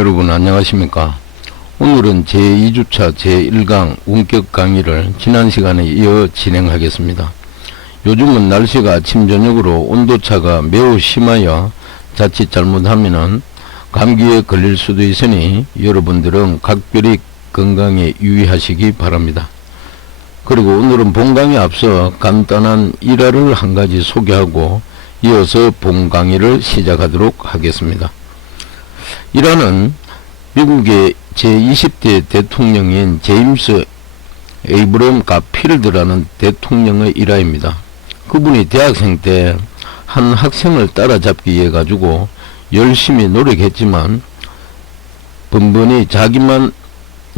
여러분 안녕하십니까. 오늘은 제2주차 제1강 원격 강의를 지난 시간에 이어 진행하겠습니다. 요즘은 날씨가 아침 저녁으로 온도차가 매우 심하여 자칫 잘못하면은 감기에 걸릴 수도 있으니 여러분들은 각별히 건강에 유의하시기 바랍니다. 그리고 오늘은 본강에 앞서 간단한 일화를 한 가지 소개하고 이어서 본강의를 시작하도록 하겠습니다. 일화는 미국의 제20대 대통령인 제임스 에이브럼 가필드라는 대통령의 일화입니다. 그분이 대학생 때 한 학생을 따라잡기 위해 가지고 열심히 노력했지만 번번이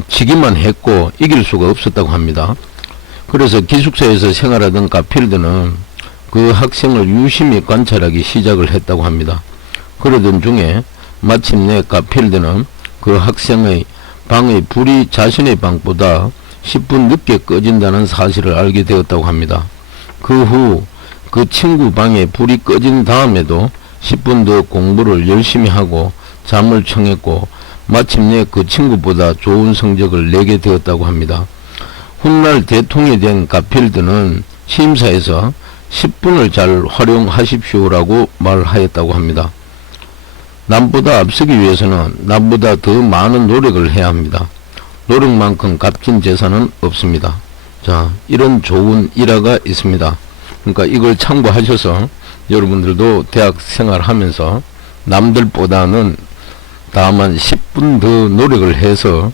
지기만 했고 이길 수가 없었다고 합니다. 그래서 기숙사에서 생활하던 가필드는 그 학생을 유심히 관찰하기 시작을 했다고 합니다. 그러던 중에 마침내 가필드는 그 학생의 방의 불이 자신의 방보다 10분 늦게 꺼진다는 사실을 알게 되었다고 합니다. 그 후 그 친구 방에 불이 꺼진 다음에도 10분 더 공부를 열심히 하고 잠을 청했고 마침내 그 친구보다 좋은 성적을 내게 되었다고 합니다. 훗날 대통령이 된 가필드는 취임사에서 10분을 잘 활용하십시오라고 말하였다고 합니다. 남보다 앞서기 위해서는 남보다 더 많은 노력을 해야 합니다. 노력만큼 값진 재산은 없습니다. 자, 이런 좋은 일화가 있습니다. 그러니까 이걸 참고하셔서 여러분들도 대학 생활하면서 남들보다는 다만 10분 더 노력을 해서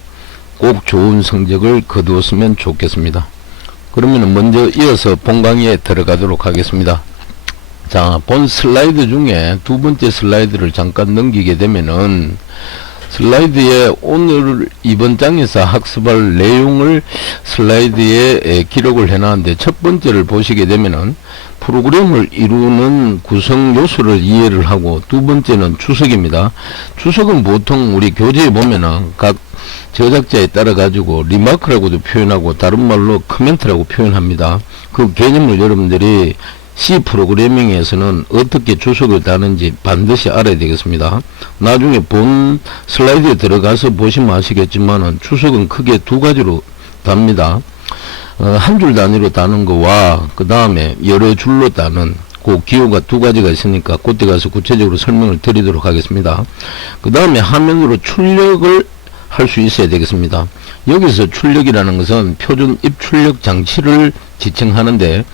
꼭 좋은 성적을 거두었으면 좋겠습니다. 그러면 먼저 이어서 본 강의에 들어가도록 하겠습니다. 자, 본 슬라이드 중에 두 번째 슬라이드를 잠깐 넘기게 되면은 슬라이드에 오늘 이번 장에서 학습할 내용을 슬라이드에 기록을 해놨는데 첫 번째를 보시게 되면은 프로그램을 이루는 구성 요소를 이해를 하고 두 번째는 주석입니다. 주석은 보통 우리 교재에 보면은 각 저작자에 따라 가지고 리마크라고도 표현하고 다른 말로 커멘트라고 표현합니다. 그 개념을 여러분들이 C 프로그래밍에서는 어떻게 주석을 다는지 반드시 알아야 되겠습니다. 나중에 본 슬라이드에 들어가서 보시면 아시겠지만은 주석은 크게 두 가지로 답니다. 한 줄 단위로 다는 거와 그 다음에 여러 줄로 다는 그 기호가 두 가지가 있으니까 그때 가서 구체적으로 설명을 드리도록 하겠습니다. 그 다음에 화면으로 출력을 할 수 있어야 되겠습니다. 여기서 출력이라는 것은 표준 입출력 장치를 지칭하는데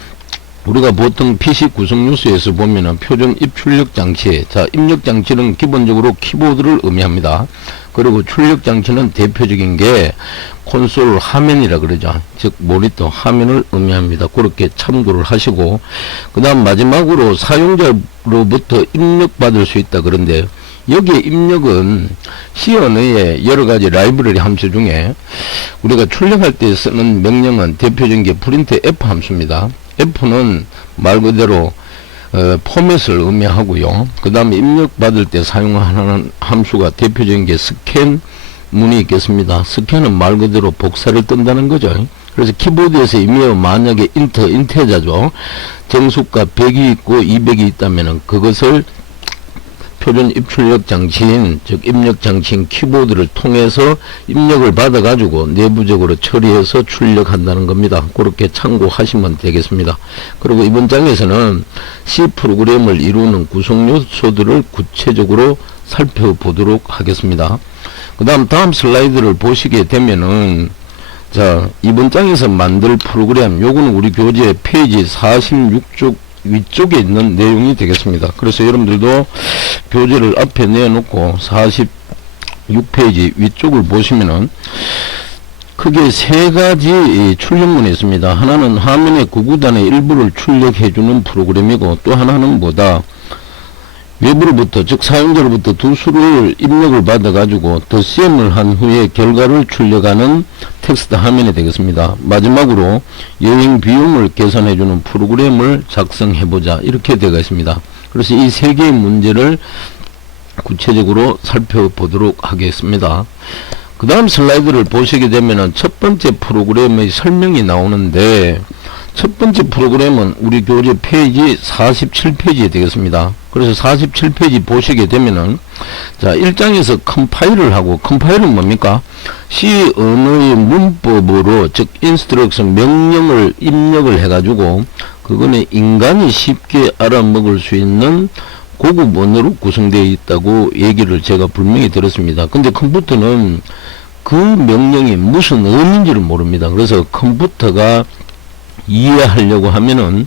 우리가 보통 PC 구성 요소에서 보면은 표준 입출력 장치, 자, 입력 장치는 기본적으로 키보드를 의미합니다. 그리고 출력 장치는 대표적인 게 콘솔 화면이라 그러죠. 즉 모니터 화면을 의미합니다. 그렇게 참고를 하시고, 그 다음 마지막으로 사용자로부터 입력받을 수 있다. 그런데 여기에 입력은 C 언어의 여러가지 라이브러리 함수 중에 우리가 출력할 때 쓰는 명령은 대표적인 게 프린트 F 함수입니다. F는 말 그대로 포맷을 의미하고요. 그 다음에 입력받을 때 사용하는 함수가 대표적인 게 스캔 문이 있겠습니다. 스캔은 말 그대로 복사를 뜬다는 거죠. 그래서 키보드에서 이메일 만약에 인테자죠. 정수값 100이 있고 200이 있다면은 그것을 표준 입출력 장치인 즉 입력 장치인 키보드를 통해서 입력을 받아 가지고 내부적으로 처리해서 출력한다는 겁니다. 그렇게 참고하시면 되겠습니다. 그리고 이번 장에서는 C 프로그램을 이루는 구성 요소들을 구체적으로 살펴보도록 하겠습니다. 그 다음 슬라이드를 보시게 되면은 자, 이번 장에서 만들 프로그램 요거는 우리 교재 페이지 46쪽 위쪽에 있는 내용이 되겠습니다. 그래서 여러분들도 교재를 앞에 내놓고 46페이지 위쪽을 보시면은 크게 세 가지 출력문이 있습니다. 하나는 화면의 구구단의 일부를 출력해주는 프로그램이고 또 하나는 뭐다? 외부로부터 즉 사용자로부터 두 수를 입력을 받아 가지고 덧셈을 한 후에 결과를 출력하는 텍스트 화면이 되겠습니다. 마지막으로 여행 비용을 계산해 주는 프로그램을 작성해 보자 이렇게 되어 있습니다. 그래서 이 세 개의 문제를 구체적으로 살펴보도록 하겠습니다. 그 다음 슬라이드를 보시게 되면은 첫 번째 프로그램의 설명이 나오는데 첫 번째 프로그램은 우리 교재 페이지 47페이지에 되겠습니다. 그래서 47페이지 보시게 되면은, 자, 1장에서 컴파일을 하고, 컴파일은 뭡니까? C 언어의 문법으로, 즉, 인스트럭션 명령을 입력을 해가지고, 그거는 인간이 쉽게 알아먹을 수 있는 고급 언어로 구성되어 있다고 얘기를 제가 분명히 들었습니다. 근데 컴퓨터는 그 명령이 무슨 의미인지를 모릅니다. 그래서 컴퓨터가 이해하려고 하면은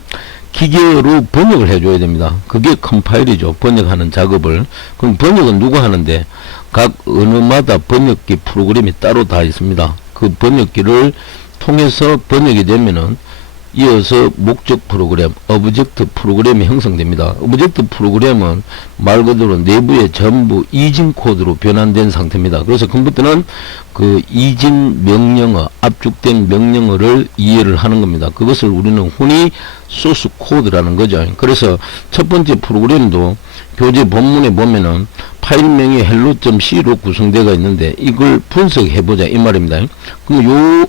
기계로 번역을 해줘야 됩니다. 그게 컴파일이죠. 번역하는 작업을. 그럼 번역은 누가 하는데, 각 언어마다 번역기 프로그램이 따로 다 있습니다. 그 번역기를 통해서 번역이 되면은 이어서 목적 프로그램, 오브젝트 프로그램이 형성됩니다. 오브젝트 프로그램은 말 그대로 내부에 전부 이진 코드로 변환된 상태입니다. 그래서 컴퓨터는 그 이진 명령어, 압축된 명령어를 이해를 하는 겁니다. 그것을 우리는 흔히 소스 코드라는 거죠. 그래서 첫 번째 프로그램도 교재 본문에 보면은 파일명이 hello.c로 구성되어 있는데 이걸 분석해보자 이 말입니다. 그럼 요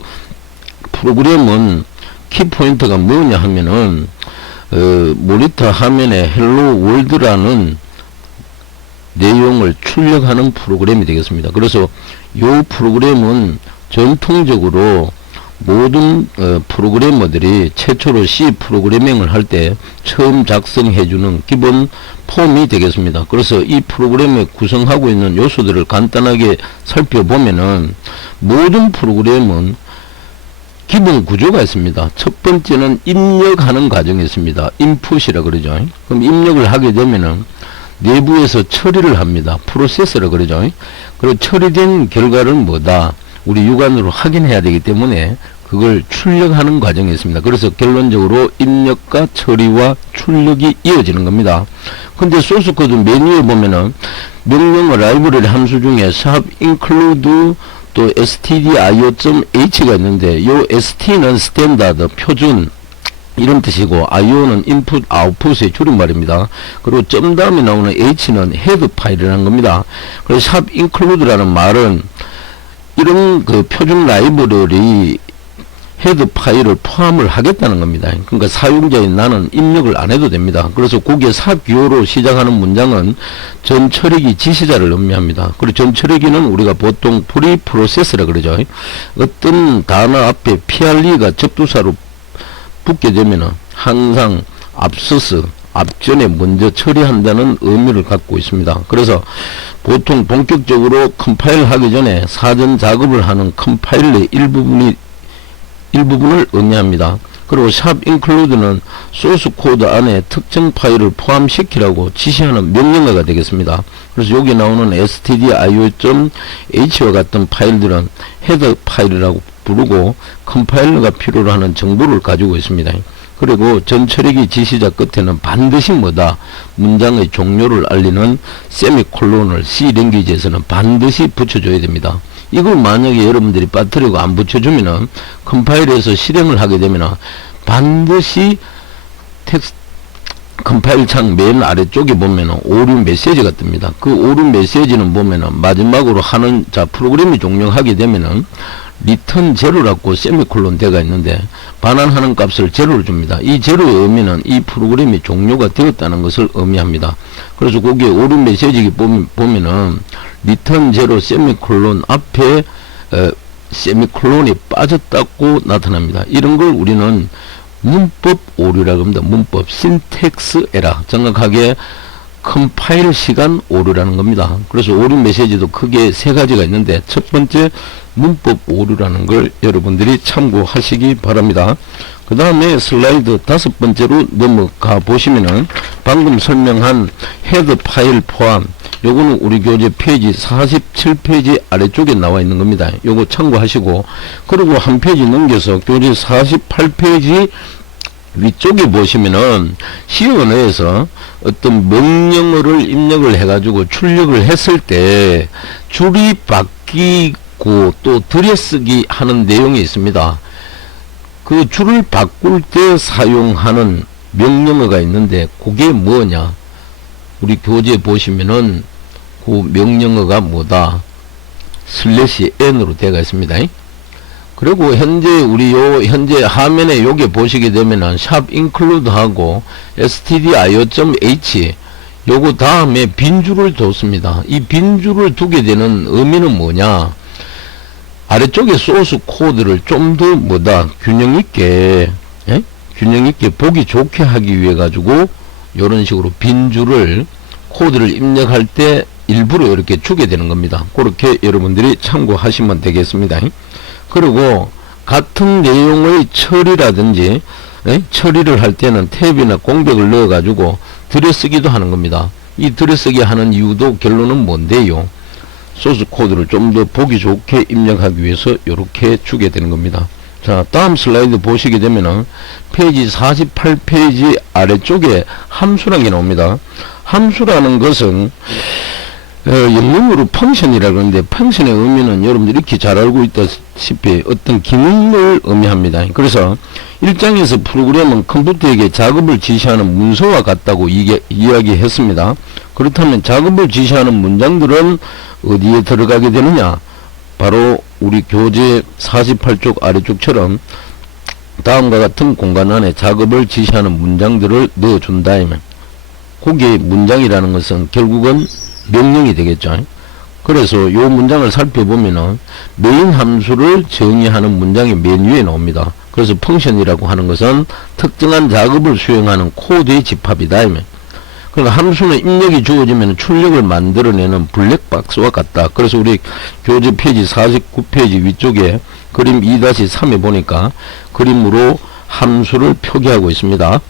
프로그램은 키포인트가 뭐냐 하면은 모니터 화면에 헬로 월드라는 내용을 출력하는 프로그램이 되겠습니다. 그래서 이 프로그램은 전통적으로 모든 프로그래머들이 최초로 C 프로그래밍을 할 때 처음 작성해주는 기본 폼이 되겠습니다. 그래서 이 프로그램에 구성하고 있는 요소들을 간단하게 살펴보면은 모든 프로그램은 기본 구조가 있습니다. 첫 번째는 입력하는 과정이 있습니다. 인풋이라 그러죠. 그럼 입력을 하게 되면은 내부에서 처리를 합니다. 프로세스라 그러죠. 그리고 처리된 결과는 뭐다? 우리 육안으로 확인해야 되기 때문에 그걸 출력하는 과정이 있습니다. 그래서 결론적으로 입력과 처리와 출력이 이어지는 겁니다. 근데 소스 코드 메뉴에 보면은 명령어 라이브러리 함수 중에 샵 include 또 stdio.h가 있는데 요 st는 스탠다드 표준 이런 뜻이고 io는 인풋 아웃풋의 줄임말입니다. 그리고 점 다음에 나오는 h는 헤드 파일이라는 겁니다. 그래서 샵 include라는 말은 이런 그 표준 라이브러리 헤드 파일을 포함을 하겠다는 겁니다. 그러니까 사용자인 나는 입력을 안 해도 됩니다. 그래서 거기에 사기호로 시작하는 문장은 전 처리기 지시자를 의미합니다. 그리고 전 처리기는 우리가 보통 프리프로세스라 그러죠. 어떤 단어 앞에 PRE가 접두사로 붙게 되면은 항상 앞서서 앞전에 먼저 처리한다는 의미를 갖고 있습니다. 그래서 보통 본격적으로 컴파일 하기 전에 사전 작업을 하는 컴파일의 일부분을 의미합니다. 그리고 샵 include는 소스 코드 안에 특정 파일을 포함시키라고 지시하는 명령어가 되겠습니다. 그래서 여기 나오는 stdio.h와 같은 파일들은 헤더 파일이라고 부르고 컴파일러가 필요로 하는 정보를 가지고 있습니다. 그리고 전 처리기 지시자 끝에는 반드시 뭐다? 문장의 종료를 알리는 세미콜론을 C 랭귀지에서는 반드시 붙여줘야 됩니다. 이걸 만약에 여러분들이 빠뜨리고 안 붙여주면은 컴파일에서 실행을 하게 되면은 반드시 컴파일 창 맨 아래쪽에 보면은 오류 메시지가 뜹니다. 그 오류 메시지는 보면은 마지막으로 하는 프로그램이 종료하게 되면은 리턴 제로라고 세미콜론 대가 있는데 반환하는 값을 제로를 줍니다. 이 제로의 의미는 이 프로그램이 종료가 되었다는 것을 의미합니다. 그래서 거기에 오류 메시지 보면은 리턴 제로 세미콜론 앞에 세미콜론이 빠졌다고 나타납니다. 이런 걸 우리는 문법 오류라고 합니다. 문법 신텍스 에러, 정확하게 컴파일 시간 오류라는 겁니다. 그래서 오류 메시지도 크게 세 가지가 있는데 첫 번째 문법 오류라는 걸 여러분들이 참고하시기 바랍니다. 그 다음에 슬라이드 5번째로 넘어가 보시면은 방금 설명한 헤드 파일 포함, 요거는 우리 교재 페이지 47페이지 아래쪽에 나와 있는 겁니다. 요거 참고하시고, 그리고 한 페이지 넘겨서 교재 48페이지 위쪽에 보시면은 C 언어에서 어떤 명령어를 입력을 해가지고 출력을 했을 때 줄이 바뀌고 또 들여쓰기 하는 내용이 있습니다. 그 줄을 바꿀 때 사용하는 명령어가 있는데 그게 뭐냐? 우리 교재에 보시면은 그 명령어가 뭐다? /n으로 되어 있습니다. 그리고 현재 우리 현재 화면에 요게 보시게 되면은 샵 include 하고 stdio.h 요거 다음에 빈줄을 뒀습니다. 이 빈줄을 두게 되는 의미는 뭐냐? 아래쪽에 소스 코드를 좀 더 균형 있게, 예? 균형 있게 보기 좋게 하기 위해 가지고 요런 식으로 빈줄을 코드를 입력할 때 일부러 이렇게 주게 되는 겁니다. 그렇게 여러분들이 참고하시면 되겠습니다. 그리고 같은 내용의 처리라든지, 예? 처리를 할 때는 탭이나 공백을 넣어 가지고 들여쓰기도 하는 겁니다. 이 들여쓰기 하는 이유도 결론은 뭔데요? 소스 코드를 좀 더 보기 좋게 입력하기 위해서 이렇게 주게 되는 겁니다. 자, 다음 슬라이드 보시게 되면은 페이지 48페이지 아래쪽에 함수라는 게 나옵니다. 함수라는 것은 영문으로 펑션이라고 하는데, 펑션의 의미는 여러분들이 이렇게 잘 알고 있다시피 어떤 기능을 의미합니다. 그래서 1장에서 프로그램은 컴퓨터에게 작업을 지시하는 문서와 같다고 이야기했습니다. 그렇다면 작업을 지시하는 문장들은 어디에 들어가게 되느냐? 바로 우리 교재 48쪽 아래쪽처럼 다음과 같은 공간 안에 작업을 지시하는 문장들을 넣어준다면, 거기에 문장이라는 것은 결국은 명령이 되겠죠. 그래서 요 문장을 살펴보면은 메인 함수를 정의하는 문장이 맨 위에 나옵니다. 그래서 펑션이라고 하는 것은 특정한 작업을 수행하는 코드의 집합이다. 그러니까 함수는 입력이 주어지면 출력을 만들어내는 블랙박스와 같다. 그래서 우리 교재 페이지 49페이지 위쪽에 그림 2-3에 보니까 그림으로 함수를 표기하고 있습니다.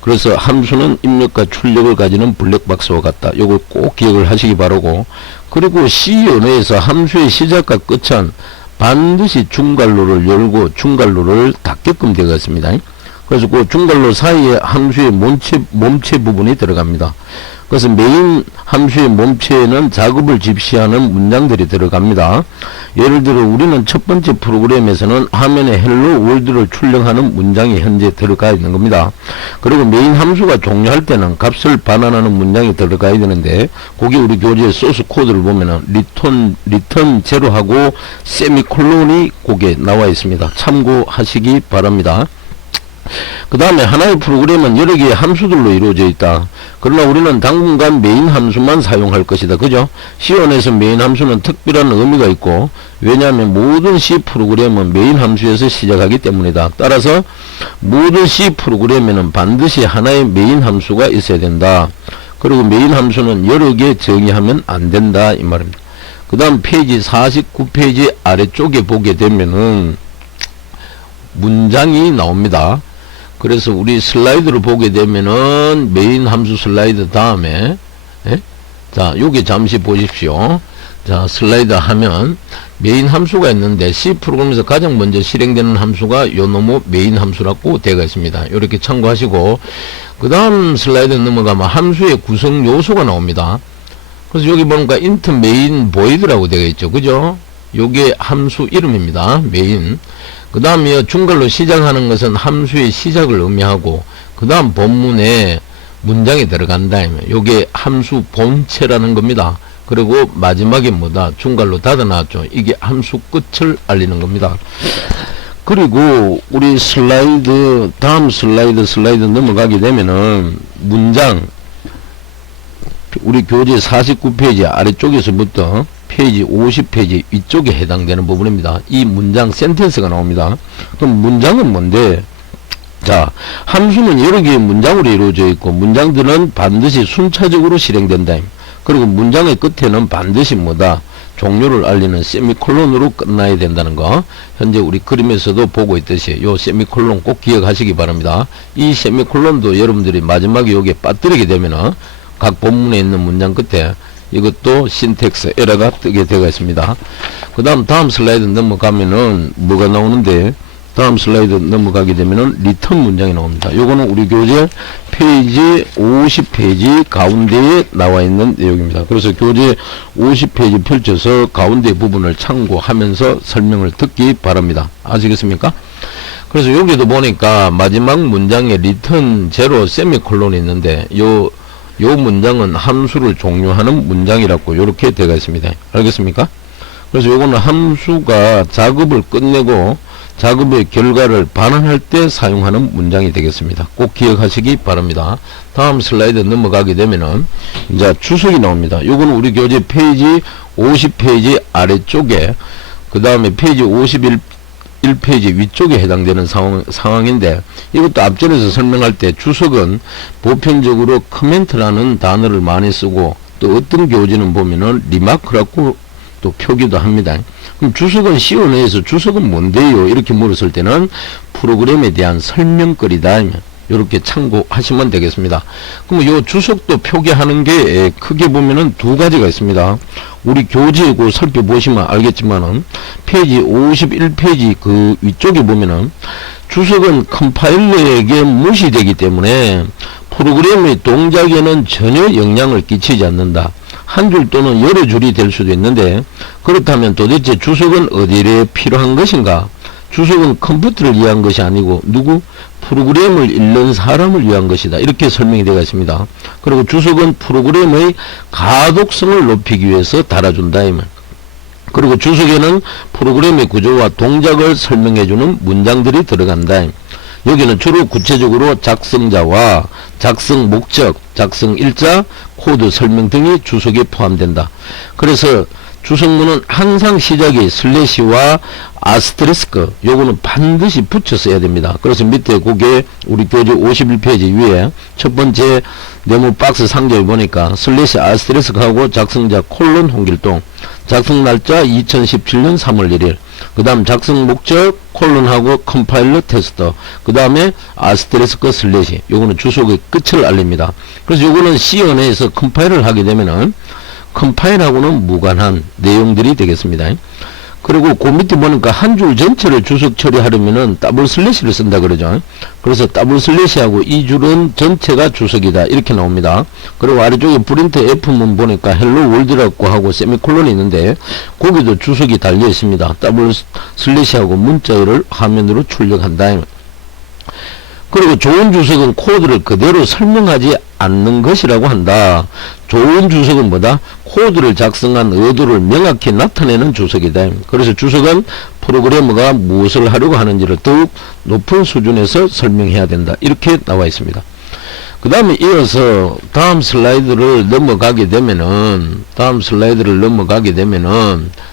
그래서 함수는 입력과 출력을 가지는 블랙박스와 같다. 요걸 꼭 기억을 하시기 바라고, 그리고 C 언어에서 함수의 시작과 끝은 반드시 중괄호를 열고 중괄호를 닫게끔 되어 있습니다. 그래서 그 중괄호 사이에 함수의 몸체 부분이 들어갑니다. 그래서 메인 함수의 몸체에는 작업을 지시하는 문장들이 들어갑니다. 예를 들어 우리는 첫 번째 프로그램에서는 화면에 헬로 월드를 출력하는 문장이 현재 들어가 있는 겁니다. 그리고 메인 함수가 종료할 때는 값을 반환하는 문장이 들어가야 되는데, 거기 우리 교재 소스 코드를 보면은 리턴 제로하고 세미콜론이 거기에 나와 있습니다. 참고하시기 바랍니다. 그 다음에 하나의 프로그램은 여러 개의 함수들로 이루어져 있다. 그러나 우리는 당분간 메인 함수만 사용할 것이다. 그죠? C원에서 메인 함수는 특별한 의미가 있고, 왜냐하면 모든 C 프로그램은 메인 함수에서 시작하기 때문이다. 따라서 모든 C 프로그램에는 반드시 하나의 메인 함수가 있어야 된다. 그리고 메인 함수는 여러 개 정의하면 안 된다, 이 말입니다. 그 다음 페이지 49페이지 아래쪽에 보게 되면은 문장이 나옵니다. 그래서 우리 슬라이드를 보게 되면은 메인 함수 슬라이드 다음에, 예? 자, 요게 잠시 보십시오. 자, 슬라이드 하면 메인 함수가 있는데 C 프로그램에서 가장 먼저 실행되는 함수가 요 놈의 메인 함수라고 되어 있습니다. 요렇게 참고하시고, 그 다음 슬라이드 넘어가면 함수의 구성 요소가 나옵니다. 그래서 여기 보니까 int main void라고 되어 있죠. 그죠? 요게 함수 이름입니다. 메인. 그 다음에 중괄호 시작하는 것은 함수의 시작을 의미하고, 그 다음 본문에 문장이 들어간다. 요게 함수 본체라는 겁니다. 그리고 마지막에 뭐다? 중괄호 닫아놨죠. 이게 함수 끝을 알리는 겁니다. 그리고 우리 슬라이드, 다음 슬라이드 넘어가게 되면은 문장, 우리 교재 49페이지 아래쪽에서부터 페이지 50페이지 위쪽에 해당되는 부분입니다. 이 문장 센텐스가 나옵니다. 그럼 문장은 뭔데? 자, 함수는 여러 개의 문장으로 이루어져 있고, 문장들은 반드시 순차적으로 실행된다. 그리고 문장의 끝에는 반드시 뭐다? 종료를 알리는 세미콜론으로 끝나야 된다는 거, 현재 우리 그림에서도 보고 있듯이 요 세미콜론 꼭 기억하시기 바랍니다. 이 세미콜론도 여러분들이 마지막에 여기에 빠뜨리게 되면은 각 본문에 있는 문장 끝에 이것도 신텍스 에러가 뜨게 되어 있습니다. 그 다음 슬라이드 넘어가면은 뭐가 나오는데, 다음 슬라이드 넘어가게 되면은 리턴 문장이 나옵니다. 요거는 우리 교재 페이지 50페이지 가운데에 나와 있는 내용입니다. 그래서 교재 50페이지 펼쳐서 가운데 부분을 참고하면서 설명을 듣기 바랍니다. 아시겠습니까? 그래서 여기도 보니까 마지막 문장에 리턴 제로 세미콜론이 있는데, 요 문장은 함수를 종료하는 문장이라고 이렇게 되어 있습니다. 알겠습니까? 그래서 요거는 함수가 작업을 끝내고 작업의 결과를 반환할 때 사용하는 문장이 되겠습니다. 꼭 기억하시기 바랍니다. 다음 슬라이드 넘어가게 되면은 이제 주석이 나옵니다. 요거는 우리 교재 페이지 50페이지 아래쪽에 그 다음에 페이지 51페이지 위쪽에 해당되는 상황인데, 이것도 앞전에서 설명할 때 주석은 보편적으로 커멘트라는 단어를 많이 쓰고, 또 어떤 교재는 보면은 리마크라고 또 표기도 합니다. 그럼 주석은 시어 내에서 주석은 뭔데요? 이렇게 물었을 때는 프로그램에 대한 설명거리다, 이렇게 참고하시면 되겠습니다. 그럼 요 주석도 표기하는 게 크게 보면은 두 가지가 있습니다. 우리 교재고 살펴보시면 알겠지만은 페이지 51페이지 그 위쪽에 보면은 주석은 컴파일러에게 무시되기 때문에 프로그램의 동작에는 전혀 영향을 끼치지 않는다. 한 줄 또는 여러 줄이 될 수도 있는데, 그렇다면 도대체 주석은 어디에 필요한 것인가? 주석은 컴퓨터를 위한 것이 아니고 프로그램을 읽는 사람을 위한 것이다. 이렇게 설명이 되어 있습니다. 그리고 주석은 프로그램의 가독성을 높이기 위해서 달아준다. 그리고 주석에는 프로그램의 구조와 동작을 설명해주는 문장들이 들어간다. 여기는 주로 구체적으로 작성자와 작성 목적, 작성 일자, 코드 설명 등이 주석에 포함된다. 그래서 주석문은 항상 시작이 슬래시와 아스테리스크, 요거는 반드시 붙여 써야 됩니다. 그래서 밑에 그게 우리 교재 51페이지 위에 첫 번째 네모 박스 상자에 보니까 슬래시 아스테리스크하고 작성자 콜론 홍길동, 작성 날짜 2017년 3월 1일, 그 다음 작성 목적 콜론하고 컴파일러 테스터, 그 다음에 아스테리스크 슬래시, 요거는 주석의 끝을 알립니다. 그래서 요거는 C 언어에서 컴파일을 하게 되면은 컴파일하고는 무관한 내용들이 되겠습니다. 그리고 그 밑에 보니까 한 줄 전체를 주석 처리하려면은 더블 슬래시를 쓴다 그러죠. 그래서 더블 슬래시하고 이 줄은 전체가 주석이다, 이렇게 나옵니다. 그리고 아래쪽에 프린트 F문 보니까 헬로 월드라고 하고 세미콜론이 있는데 거기도 주석이 달려 있습니다. 더블 슬래시하고 문자열을 화면으로 출력한다. 그리고 좋은 주석은 코드를 그대로 설명하지 않는 것이라고 한다. 좋은 주석은 뭐다? 코드를 작성한 의도를 명확히 나타내는 주석이다. 그래서 주석은 프로그래머가 무엇을 하려고 하는지를 더욱 높은 수준에서 설명해야 된다. 이렇게 나와 있습니다. 그 다음에 이어서 다음 슬라이드를 넘어가게 되면은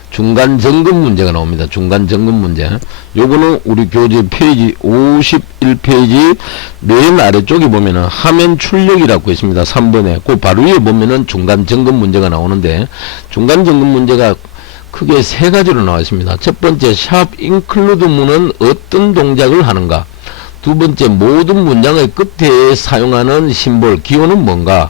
중간 점검 문제가 나옵니다. 중간 점검 문제. 요거는 우리 교재 페이지 51페이지 맨 아래쪽에 보면은 화면 출력이라고 있습니다. 3번에. 그 바로 위에 보면은 중간 점검 문제가 나오는데, 중간 점검 문제가 크게 세 가지로 나와 있습니다. 첫 번째, 샵 인클루드 문은 어떤 동작을 하는가? 두 번째, 모든 문장의 끝에 사용하는 심볼, 기호는 뭔가?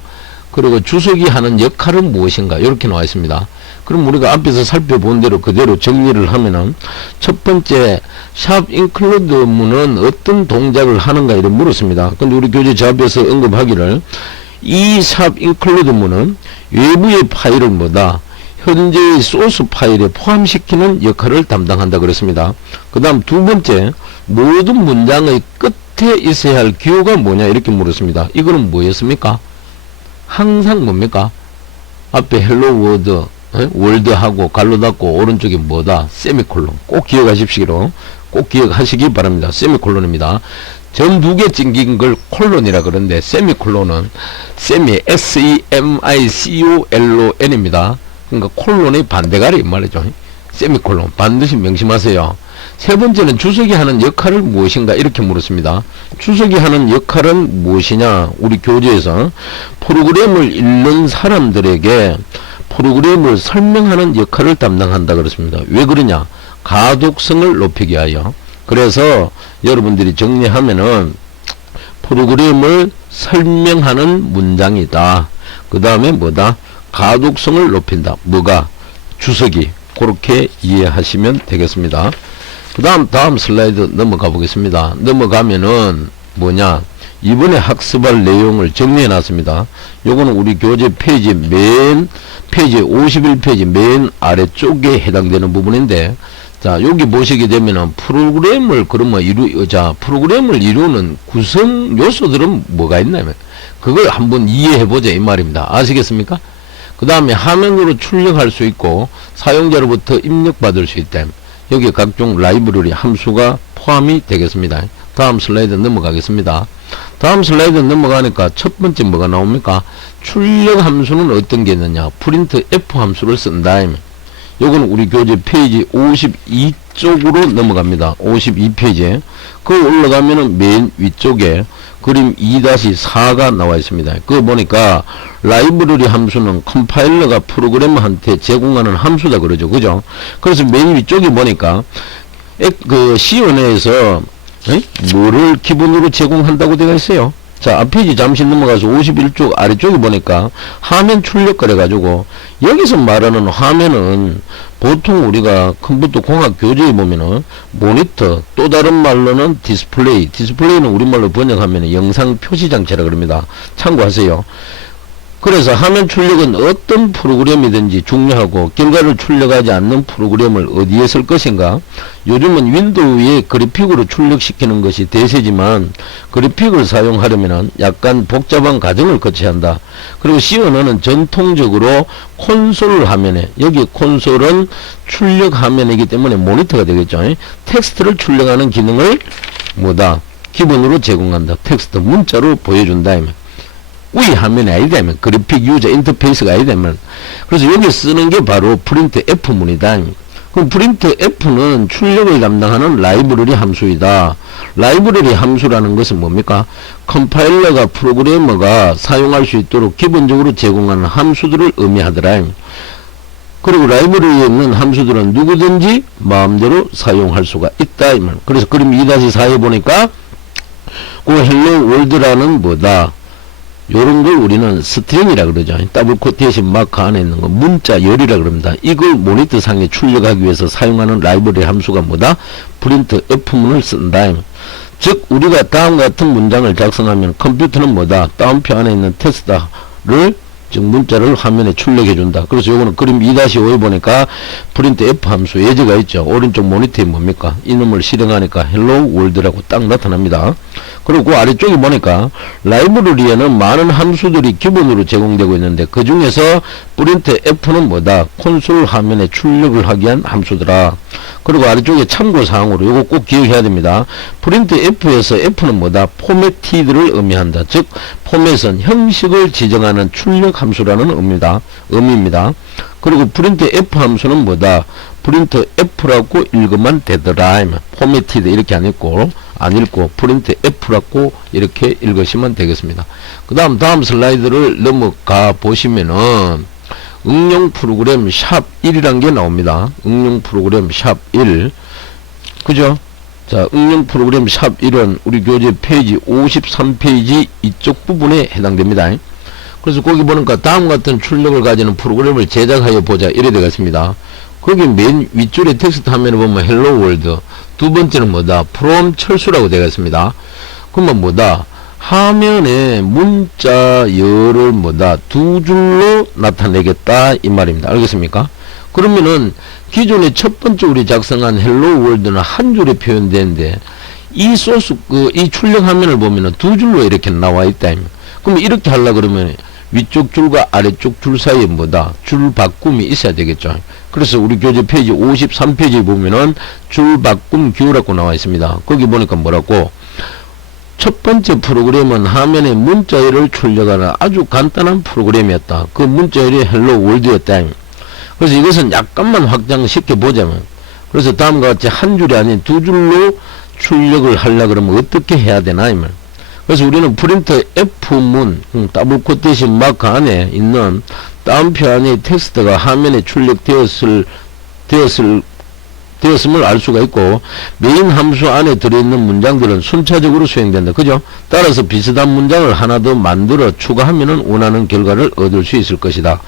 그리고 주석이 하는 역할은 무엇인가? 이렇게 나와 있습니다. 그럼 우리가 앞에서 살펴본 대로 그대로 정리를 하면은, 첫 번째, 샵 인클루드 문은 어떤 동작을 하는가? 이렇게 물었습니다. 근데 우리 교재 저 앞에서 언급하기를, 이 샵 인클루드 문은 외부의 파일을 뭐다? 현재의 소스 파일에 포함시키는 역할을 담당한다 그랬습니다. 그 다음 두 번째, 모든 문장의 끝에 있어야 할 기호가 뭐냐? 이렇게 물었습니다. 이거는 뭐였습니까? 항상 뭡니까? 앞에 헬로 워드, 월드하고 갈로 닫고 오른쪽에 뭐다? 세미콜론. 꼭 기억하십시기로. 꼭 기억하시기 바랍니다. 세미콜론입니다. 점 두 개 찡긴 걸 콜론이라 그러는데, 세미콜론은 SEMICOLON입니다. 그러니까 콜론의 반대가리 이 말이죠. 세미콜론. 반드시 명심하세요. 세 번째는 주석이 하는 역할을 무엇인가? 이렇게 물었습니다. 주석이 하는 역할은 무엇이냐? 우리 교재에서 프로그램을 읽는 사람들에게 프로그램을 설명하는 역할을 담당한다 그랬습니다. 왜 그러냐? 가독성을 높이기 위하여. 그래서 여러분들이 정리하면은 프로그램을 설명하는 문장이다. 그 다음에 뭐다? 가독성을 높인다. 뭐가? 주석이. 그렇게 이해하시면 되겠습니다. 그 다음 슬라이드 넘어가 보겠습니다. 넘어가면은 뭐냐? 이번에 학습할 내용을 정리해 놨습니다. 요거는 우리 교재 페이지 페이지 51페이지 맨 아래쪽에 해당되는 부분인데, 자, 여기 보시게 되면은 프로그램을 프로그램을 이루는 구성 요소들은 뭐가 있냐면, 그걸 한번 이해해 보자 이 말입니다. 아시겠습니까? 그 다음에 화면으로 출력할 수 있고 사용자로부터 입력받을 수 있다. 여기에 각종 라이브러리 함수가 포함이 되겠습니다. 다음 슬라이드 넘어가겠습니다. 다음 슬라이드 넘어가니까 첫 번째 뭐가 나옵니까? 출력 함수는 어떤 게 있느냐? 프린트 F 함수를 쓴다. 요거는 우리 교재 페이지 52쪽으로 넘어갑니다. 52페이지에. 그 올라가면은 맨 위쪽에 그림 2-4가 나와 있습니다. 그거 보니까 라이브러리 함수는 컴파일러가 프로그래머한테 제공하는 함수다 그러죠. 그죠? 그래서 맨 위쪽에 보니까 그 C 언어에서 뭐를 기본으로 제공한다고 되어 있어요. 자, 앞페이지 잠시 넘어가서 51쪽 아래쪽에 보니까 화면 출력 그래가지고 여기서 말하는 화면은 보통 우리가 컴퓨터 공학 교재에 보면은 모니터, 또 다른 말로는 디스플레이는 우리말로 번역하면 영상 표시 장치라 그럽니다. 참고하세요. 그래서 화면 출력은 어떤 프로그램이든지 중요하고 결과를 출력하지 않는 프로그램을 어디에 쓸 것인가? 요즘은 윈도우에 그래픽으로 출력시키는 것이 대세지만 그래픽을 사용하려면 약간 복잡한 과정을 거쳐야 한다. 그리고 C 언어는 전통적으로 콘솔 화면에, 여기 콘솔은 출력 화면이기 때문에 모니터가 되겠죠. 텍스트를 출력하는 기능을 뭐다? 기본으로 제공한다. 텍스트 문자로 보여준다. 위 화면이 아니다면 그래픽 유저 인터페이스가 아니다면 그래서 여기 쓰는 게 바로 프린트 F 문이다. 그럼 프린트 F는 출력을 담당하는 라이브러리 함수이다. 라이브러리 함수라는 것은 뭡니까? 컴파일러가 프로그래머가 사용할 수 있도록 기본적으로 제공하는 함수들을 의미하더라. 그리고 라이브러리에 있는 함수들은 누구든지 마음대로 사용할 수가 있다. 그래서 그림 2-4에 보니까 그 헬로 월드라는 뭐다? 요런 걸 우리는 스트링이라 그러죠. 더블 코테이션 마크 안에 있는 거 문자 열이라 그럽니다. 이걸 모니터 상에 출력하기 위해서 사용하는 라이브러리 함수가 뭐다? 프린트 F문을 쓴다. 즉 우리가 다음과 같은 문장을 작성하면 컴퓨터는 뭐다? 다운표 안에 있는 텍스트를 즉 문자를 화면에 출력해 준다. 그래서 요거는 그림 2-5에 보니까 프린트 F 함수 예제가 있죠. 오른쪽 모니터에 뭡니까? 이놈을 실행하니까 헬로 월드라고 딱 나타납니다. 그리고 그 아래쪽에 보니까 라이브러리에는 많은 함수들이 기본으로 제공되고 있는데 그 중에서 프린트 F는 뭐다? 콘솔 화면에 출력을 하기 위한 함수더라. 그리고 아래쪽에 참고사항으로 이거 꼭 기억해야 됩니다. 프린트 F에서 F는 뭐다? 포매티드를 의미한다. 즉 포맷은 형식을 지정하는 출력 함수라는 의미입니다. 그리고 프린트 F 함수는 뭐다? 프린트 F라고 읽으면 되더라. 포매티드 이렇게 안 읽고 프린트 F라고 이렇게 읽으시면 되겠습니다. 그 다음 슬라이드를 넘어가 보시면은 응용 프로그램 샵 1이란 게 나옵니다. 응용 프로그램 샵 1. 그죠? 자, 응용 프로그램 샵 1은 우리 교재 페이지 53페이지 이쪽 부분에 해당됩니다. 그래서 거기 보니까 다음과 같은 출력을 가지는 프로그램을 제작하여 보자 이래 되겠습니다. 거기 맨 윗줄에 텍스트 화면을 보면 헬로 월드, 두 번째는 뭐다? 프롬 철수라고 되겠습니다. 그러면 뭐다? 화면에 문자열을 뭐다? 두 줄로 나타내겠다 이 말입니다. 알겠습니까? 그러면은 기존에 첫 번째 우리 작성한 헬로 월드는 한 줄에 표현되는데 이 소스 이 출력 화면을 보면은 두 줄로 이렇게 나와 있다. 그러면 이렇게 하려 그러면 위쪽 줄과 아래쪽 줄 사이에 뭐다? 줄 바꿈이 있어야 되겠죠. 그래서 우리 교재 페이지 53페이지에 보면은 줄 바꿈 기호라고 나와 있습니다. 거기 보니까 뭐라고? 첫 번째 프로그램은 화면에 문자열을 출력하는 아주 간단한 프로그램이었다. 그 문자열이 헬로 월드였다. 그래서 이것은 약간만 확장시켜 보자면, 그래서 다음과 같이 한 줄이 아닌 두 줄로 출력을 하려 그러면 어떻게 해야 되나 이 말. 그래서 우리는 프린트 F문 더블 코테이션 마크 안에 있는 다운표 안에 텍스트가 화면에 출력되었음을 알 수가 있고 메인 함수 안에 들어있는 문장들은 순차적으로 수행된다. 그죠? 따라서 비슷한 문장을 하나 더 만들어 추가하면은 원하는 결과를 얻을 수 있을 것이다.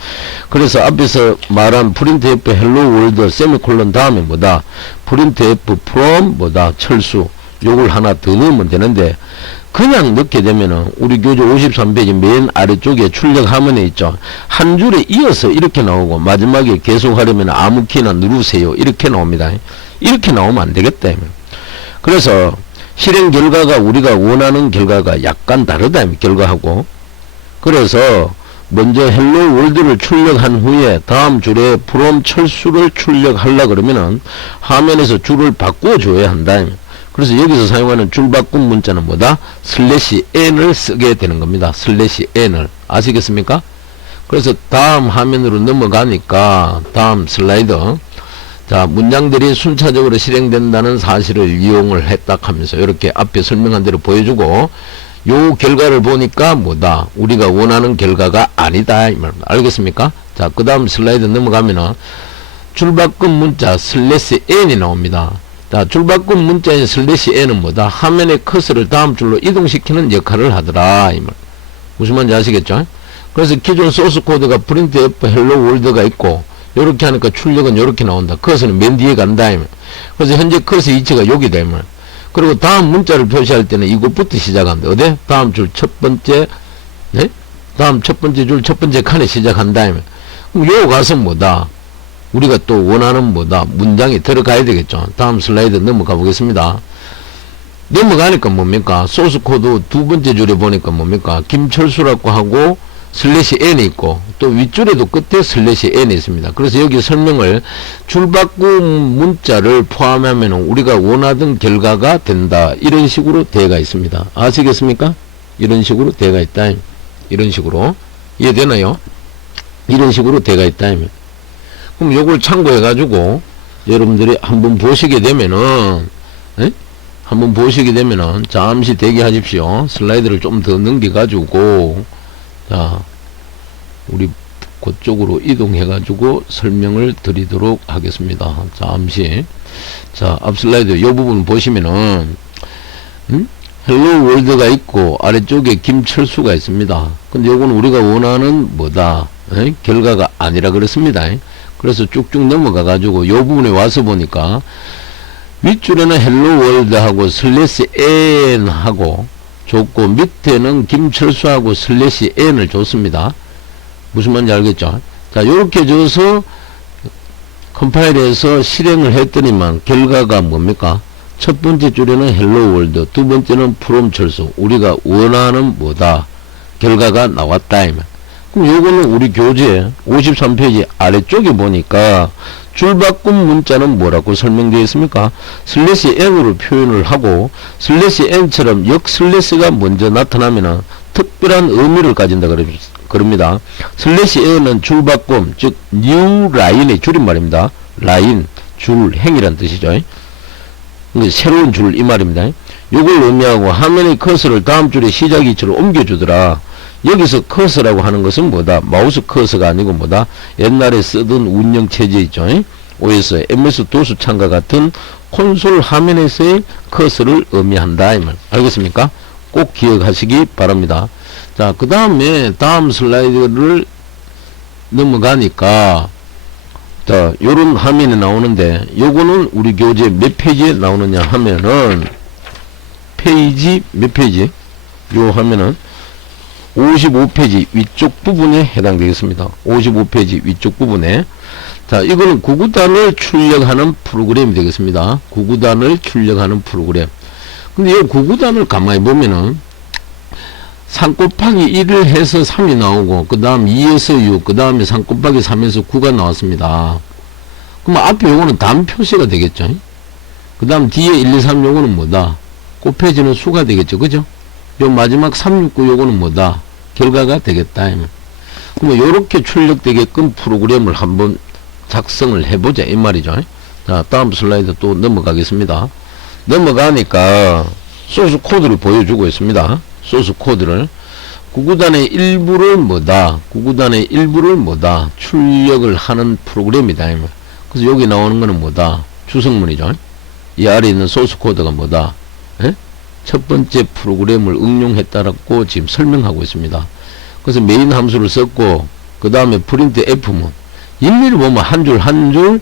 그래서 앞에서 말한 프린트 F 헬로 월드 세미콜론 다음에 뭐다? 프린트 F from 뭐다? 철수. 요걸 하나 더 넣으면 되는데 그냥 넣게 되면은 우리 교재 53페이지 맨 아래쪽에 출력 화면에 있죠. 한 줄에 이어서 이렇게 나오고 마지막에 계속하려면 아무 키나 누르세요. 이렇게 나옵니다. 이렇게 나오면 안 되겠다. 그래서 실행 결과가 우리가 원하는 결과가 약간 다르다. 결과하고. 그래서 먼저 헬로 월드를 출력한 후에 다음 줄에 from 철수를 출력하려 그러면은 화면에서 줄을 바꾸어 줘야 한다. 그래서 여기서 사용하는 줄 바꾼 문자는 뭐다? /n을 쓰게 되는 겁니다. /n을. 아시겠습니까? 그래서 다음 화면으로 넘어가니까 다음 슬라이드. 자, 문장들이 순차적으로 실행된다는 사실을 이용을 했다 하면서 이렇게 앞에 설명한 대로 보여주고, 요 결과를 보니까 뭐다? 우리가 원하는 결과가 아니다 이 말입니다. 알겠습니까? 자, 그 다음 슬라이드 넘어가면은 줄바꿈 문자 /n이 나옵니다. 자, 줄바꿈 문자인 /n은 뭐다? 화면의 커서를 다음 줄로 이동시키는 역할을 하더라 이 말. 무슨 말인지 아시겠죠? 그래서 기존 소스 코드가 printf hello world가 있고, 요렇게 하니까 출력은 요렇게 나온다. 커서는 맨 뒤에 간다 이 말. 그래서 현재 커서 위치가 여기다 이 말. 그리고 다음 문자를 표시할 때는 이것부터 시작한다. 어디? 다음 줄 첫 번째, 네? 다음 첫 번째 줄 첫 번째 칸에 시작한다. 그럼 요 가서 뭐다? 우리가 또 원하는 뭐다? 문장이 들어가야 되겠죠. 다음 슬라이드 넘어가 보겠습니다. 넘어가니까 뭡니까? 소스 코드 두 번째 줄에 보니까 뭡니까? 김철수라고 하고 /n이 있고, 또 윗줄에도 끝에 /n이 있습니다. 그래서 여기 설명을 줄바꿈 문자를 포함하면 우리가 원하던 결과가 된다. 이런 식으로 되어가 있습니다. 아시겠습니까? 이런 식으로 되어가 있다. 이런 식으로. 이해되나요? 이런 식으로 되어가 있다. 그럼 요걸 참고해가지고 여러분들이 한번 보시게 되면은, 한번 보시게 되면은 잠시 대기하십시오. 슬라이드를 좀 더 넘겨가지고, 자, 우리 그쪽으로 이동해가지고 설명을 드리도록 하겠습니다. 잠시. 자, 앞 슬라이드 요 부분 보시면은, 헬로 월드가 있고, 아래쪽에 김철수가 있습니다. 근데 요건 우리가 원하는 뭐다? 결과가 아니라 그렇습니다. 그래서 쭉쭉 넘어가가지고 요 부분에 와서 보니까, 윗줄에는 헬로 월드하고 /n하고 줬고, 밑에는 김철수하고 /n을 줬습니다. 무슨 말인지 알겠죠? 자, 요렇게 줘서 컴파일해서 실행을 했더니만 결과가 뭡니까? 첫 번째 줄에는 헬로 월드, 두 번째는 from 철수. 우리가 원하는 뭐다? 결과가 나왔다. 그럼 요거는 우리 교재 53페이지 아래쪽에 보니까 줄바꿈 문자는 뭐라고 설명되어 있습니까? /n으로 표현을 하고, /n처럼 역 슬래시가 먼저 나타나면 특별한 의미를 가진다 그럽니다. /n은 줄바꿈, 즉 new line의 줄임말입니다. 라인, 줄, 행이란 뜻이죠. 새로운 줄 이 말입니다. 요걸 의미하고 화면의 커서를 다음 줄의 시작 위치로 옮겨주더라. 여기서 커서라고 하는 것은 뭐다? 마우스 커서가 아니고 뭐다? 옛날에 쓰던 운영체제 있죠. OS, MS, 도스 창과 같은 콘솔 화면에서의 커서를 의미한다. 이 말. 알겠습니까? 꼭 기억하시기 바랍니다. 자, 그 다음에 다음 슬라이드를 넘어가니까, 자, 요런 화면이 나오는데, 요거는 우리 교재 몇 페이지에 나오느냐 하면은, 페이지, 몇 페이지? 요 화면은 55페이지 위쪽 부분에 해당되겠습니다. 55페이지 위쪽 부분에. 자, 이거는 구구단을 출력하는 프로그램이 되겠습니다. 구구단을 출력하는 프로그램. 근데 이 구구단을 가만히 보면은 3 곱하기 1을 해서 3이 나오고, 그 다음 2에서 6, 그 다음에 3 곱하기 3에서 9가 나왔습니다. 그럼 앞에 요거는 단 표시가 되겠죠. 그 다음 뒤에 1, 2, 3 요거는 뭐다? 곱해지는 수가 되겠죠. 그죠? 요 마지막 369 요거는 뭐다? 결과가 되겠다. 그러면 요렇게 출력되게끔 프로그램을 한번 작성을 해보자 이 말이죠. 자, 다음 슬라이드 또 넘어가겠습니다. 넘어가니까 소스 코드를 보여주고 있습니다. 소스 코드를. 구구단의 일부를 뭐다? 구구단의 일부를 뭐다? 출력을 하는 프로그램이다. 그래서 여기 나오는 거는 뭐다? 주성문이죠. 이 아래 있는 소스 코드가 뭐다? 첫 번째 프로그램을 응용했다라고 지금 설명하고 있습니다. 그래서 메인 함수를 썼고, 그 다음에 프린트 F문. 일일이 보면 한 줄 한 줄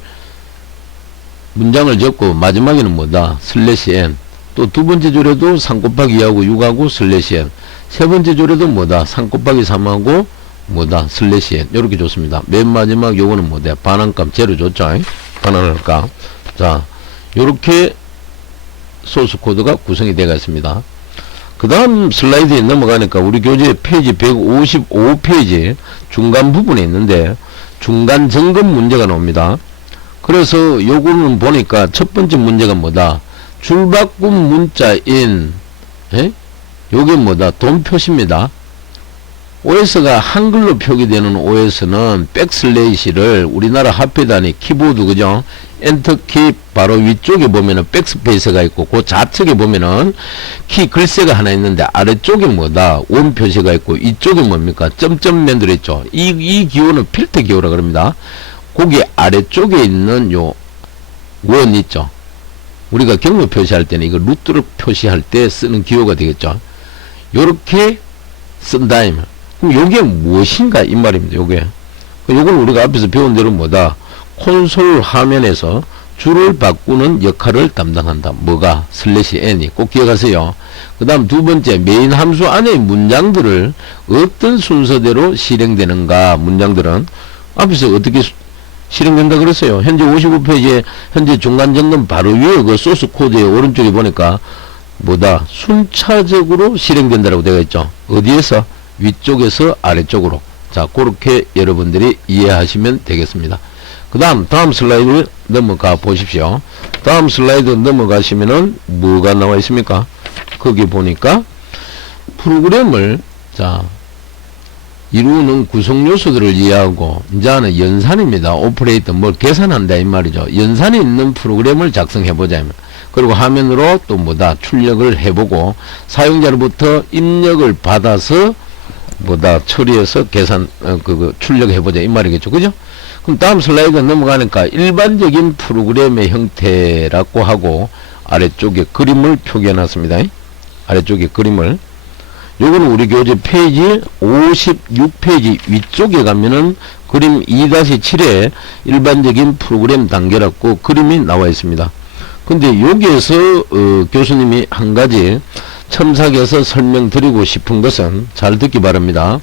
문장을 적고, 마지막에는 뭐다? /n. 또 두 번째 줄에도 3 곱하기 2하고 6하고 /n. 세 번째 줄에도 뭐다? 3 곱하기 3하고 뭐다? /n. 요렇게 줬습니다. 맨 마지막 요거는 뭐다? 반환값 제로 줬죠? 반환값. 자, 요렇게 소스 코드가 구성이 되어 있습니다. 그 다음 슬라이드에 넘어가니까 우리 교재 페이지 155페이지 중간 부분에 있는데 중간 점검 문제가 나옵니다. 그래서 요거는 보니까 첫 번째 문제가 뭐다? 줄바꿈 문자인 요게 뭐다? 돈 표시입니다. OS가 한글로 표기되는 OS는 백슬래시를 우리나라 화폐 단위 키보드 그죠? 엔터키 바로 위쪽에 보면은 백스페이스가 있고 그 좌측에 보면은 키 글씨가 하나 있는데 아래쪽에 뭐다? 원 표시가 있고 이쪽에 뭡니까? 점점면 들어있죠. 이 기호는 필터 기호라 그럽니다. 거기 아래쪽에 있는 요 원 있죠. 우리가 경로 표시할 때는 이거 루트를 표시할 때 쓰는 기호가 되겠죠. 요렇게 쓴 다음에 그럼 요게 무엇인가 이 말입니다. 요게 요걸 우리가 앞에서 배운 대로 뭐다? 콘솔 화면에서 줄을 바꾸는 역할을 담당한다. 뭐가? 슬래시 n이 꼭 기억하세요. 그 다음 두 번째 메인 함수 안의 문장들을 어떤 순서대로 실행되는가. 문장들은 앞에서 어떻게 실행된다 그랬어요. 현재 55페이지에 현재 중간 점검 바로 위에 그 소스 코드의 오른쪽에 보니까 뭐다? 순차적으로 실행된다라고 되어 있죠. 어디에서? 위쪽에서 아래쪽으로. 자, 그렇게 여러분들이 이해하시면 되겠습니다. 그 다음 슬라이드 넘어가 보십시오. 다음 슬라이드 넘어가시면은 뭐가 나와 있습니까? 거기 보니까 프로그램을 자 이루는 구성 요소들을 이해하고 이제는 연산입니다. 오퍼레이터 뭘 계산한다 이 말이죠. 연산이 있는 프로그램을 작성해 보자. 그리고 화면으로 또 뭐다 출력을 해보고 사용자로부터 입력을 받아서 뭐다 처리해서 계산 출력해 보자 이 말이겠죠. 그죠? 그럼 다음 슬라이드 넘어가니까 일반적인 프로그램의 형태라고 하고 아래쪽에 그림을 표기해 놨습니다. 아래쪽에 그림을 요거는 우리 교재 페이지 56페이지 위쪽에 가면은 그림 2-7에 일반적인 프로그램 단계라고 그림이 나와 있습니다. 근데 여기에서 교수님이 한 가지 첨삭해서 설명드리고 싶은 것은 잘 듣기 바랍니다.